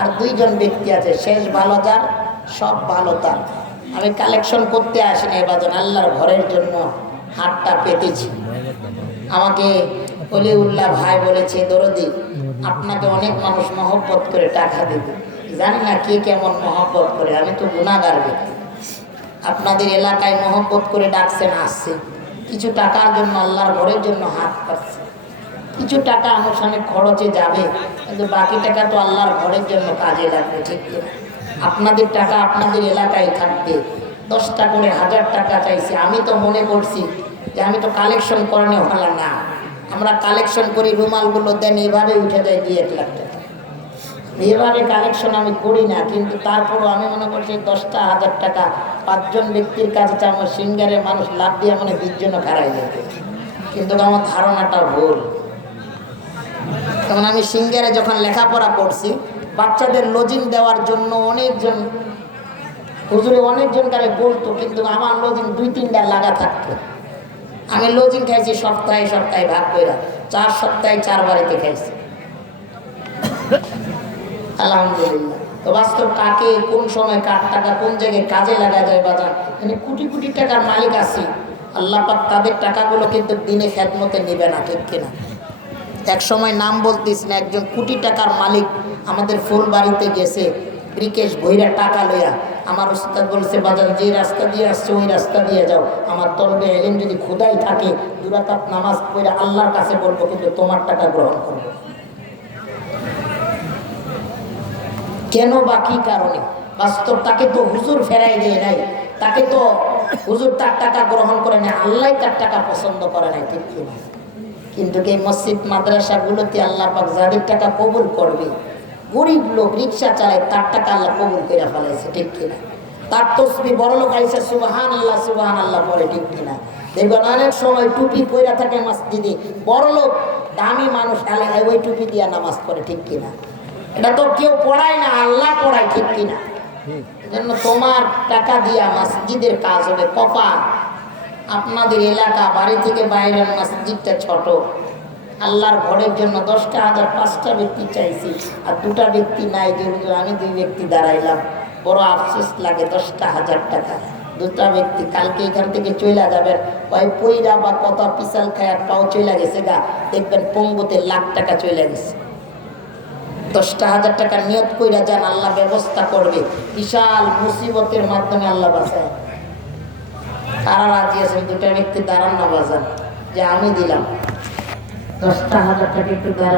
আর 2 জন ব্যক্তি আছে, শেষ ভালো যার সব ভালো তার। আমি কালেকশন করতে আসিনি এবার, আল্লাহর ঘরের জন্য হাতটা পেতেছি। আমাকে অলিউল্লাহ ভাই বলেছে, দরদি আপনাকে অনেক মানুষ মহব্বত করে টাকা দেবে, জানি না কে কেমন মহব্বত করে, আমি তো গুনাহগার ব্যক্তি। আপনাদের এলাকায় মহব্বত করে ডাকছেন, আসছে কিছু টাকার জন্য, আল্লাহর ঘরের জন্য হাত পাচ্ছে। কিছু টাকা আনুষ্ঠানিক খরচে যাবে, কিন্তু বাকি টাকা তো আল্লাহর ঘরের জন্য কাজে লাগবে, ঠিক কিনা? আপনাদের টাকা আপনাদের এলাকায় থাকবে। 10টা করে 1000 টাকা চাইছি। আমি তো মনে করছি যে আমি তো কালেকশন করানো হলো না, আমরা কালেকশন করি রুমালগুলো দেন এইভাবে উঠে যায় 2-1 লাখ টাকা, এভাবে কালেকশন আমি করি না। কিন্তু তারপরও আমি মনে করছি 10টা 1000 টাকা 5 জন ব্যক্তির কাছে আমার সিঙ্গারের মানুষ লাভ দিয়ে মনে 20 জনও খারাই যেত, কিন্তু আমার ধারণাটা ভুল। তখন আমি সিঙ্গারে যখন লেখাপড়া করছি, বাচ্চাদের লজিং দেওয়ার জন্য অনেকজন হুজুরে অনেকজন কারে বলতো, কিন্তু আমার লজিং 2-3টা লাগা থাকতো। আমি লজিং খাইছি সপ্তাহে সপ্তাহে ভাগ কইরা, 4 সপ্তাহে 4 বাড়িতে খাইছি, আলহামদুলিল্লাহ। তো বাস্তব কাকে কোন সময় কার টাকা কোন জায়গায় কাজে লাগা যায় বাজার, মানে কোটি কোটি টাকার মালিক আছে, আল্লাহ পাক তাদের টাকাগুলো কিন্তু দিনে খেদমতে নেবে না, ঠিক কিনা? এক সময় নাম বলতিস না, একজন কোটি টাকার মালিক আমাদের ফুলবাড়িতে গেছে, ব্রিকেশ ভৈরা টাকা লইয়া। আমার উস্তাদ বলছে, বাজার যে রাস্তা দিয়ে আসছে ওই রাস্তা দিয়ে যাও, আমার তলবে এলেন যদি খোদাই থাকে 2 রাকাত নামাজ পড়ে আল্লাহর কাছে বলবো, কিন্তু তোমার টাকা গ্রহণ করবো। কেন বা কি কারণে? বাস্তব তাকে তো হুজুর ফেরাই দিয়ে নাই, তাকে তো হুজুর তার টাকা গ্রহণ করে নেয়, আল্লাহ তার টাকা পছন্দ করে নাই, ঠিক কিনা? কিন্তু এই মসজিদ মাদ্রাসাগুলোতে আল্লাহ পাক যাদের টাকা কবুল করবে, গরিব লোক রিক্সা চালায় তার টাকা আল্লাহ কবুল করে ফেলাইছে, ঠিক কিনা? তার তসবিহ বড় লোক আইসা সুবহানাল্লাহ সুবহানাল্লাহ পড়ে, ঠিক কিনা? দেখবেন অনেক সময় টুপি পইরা থাকে মসজিদে, বড় লোক দামি মানুষ এলাকায় ওই টুপি দিয়া নামাজ পড়ে, ঠিক কিনা? এটা তো কেউ পড়ায় না, আল্লাহ পড়ায়, ঠিক কিনা? এজন্য তোমার টাকা দিয়া মসজিদের কাজ হবে কপাল। আপনাদের এলাকা বাড়ি থেকে বাইরের মসজিদটা ছোট, আল্লাহর ঘরের জন্য 10টা 1000 5টা ব্যক্তি চাইছি, আর 2টা ব্যক্তি নাই, যে আমি 2 ব্যক্তি দাঁড়াইলাম, বড় আফসোস লাগে। 10টা 1000 টাকা 2টা ব্যক্তি কালকে এখান থেকে চলে যাবেন, ওই পইরা বা কত পিছাল খায় পাও চলে গেছে গা, দেখবেন পঙ্গুতে লাখ টাকা চলে গেছে। 10টা 1000 টাকা নিয়ত কইরা যান, আল্লাহ ব্যবস্থা করবে, বিশাল মুসিবতের মাধ্যমে আল্লাহ বাঁচায়। তারা রাজি আছে? 2টা ব্যক্তি দাঁড়ান না বাজান, যে আমি দিলাম 10টা 1000 টাকা একটু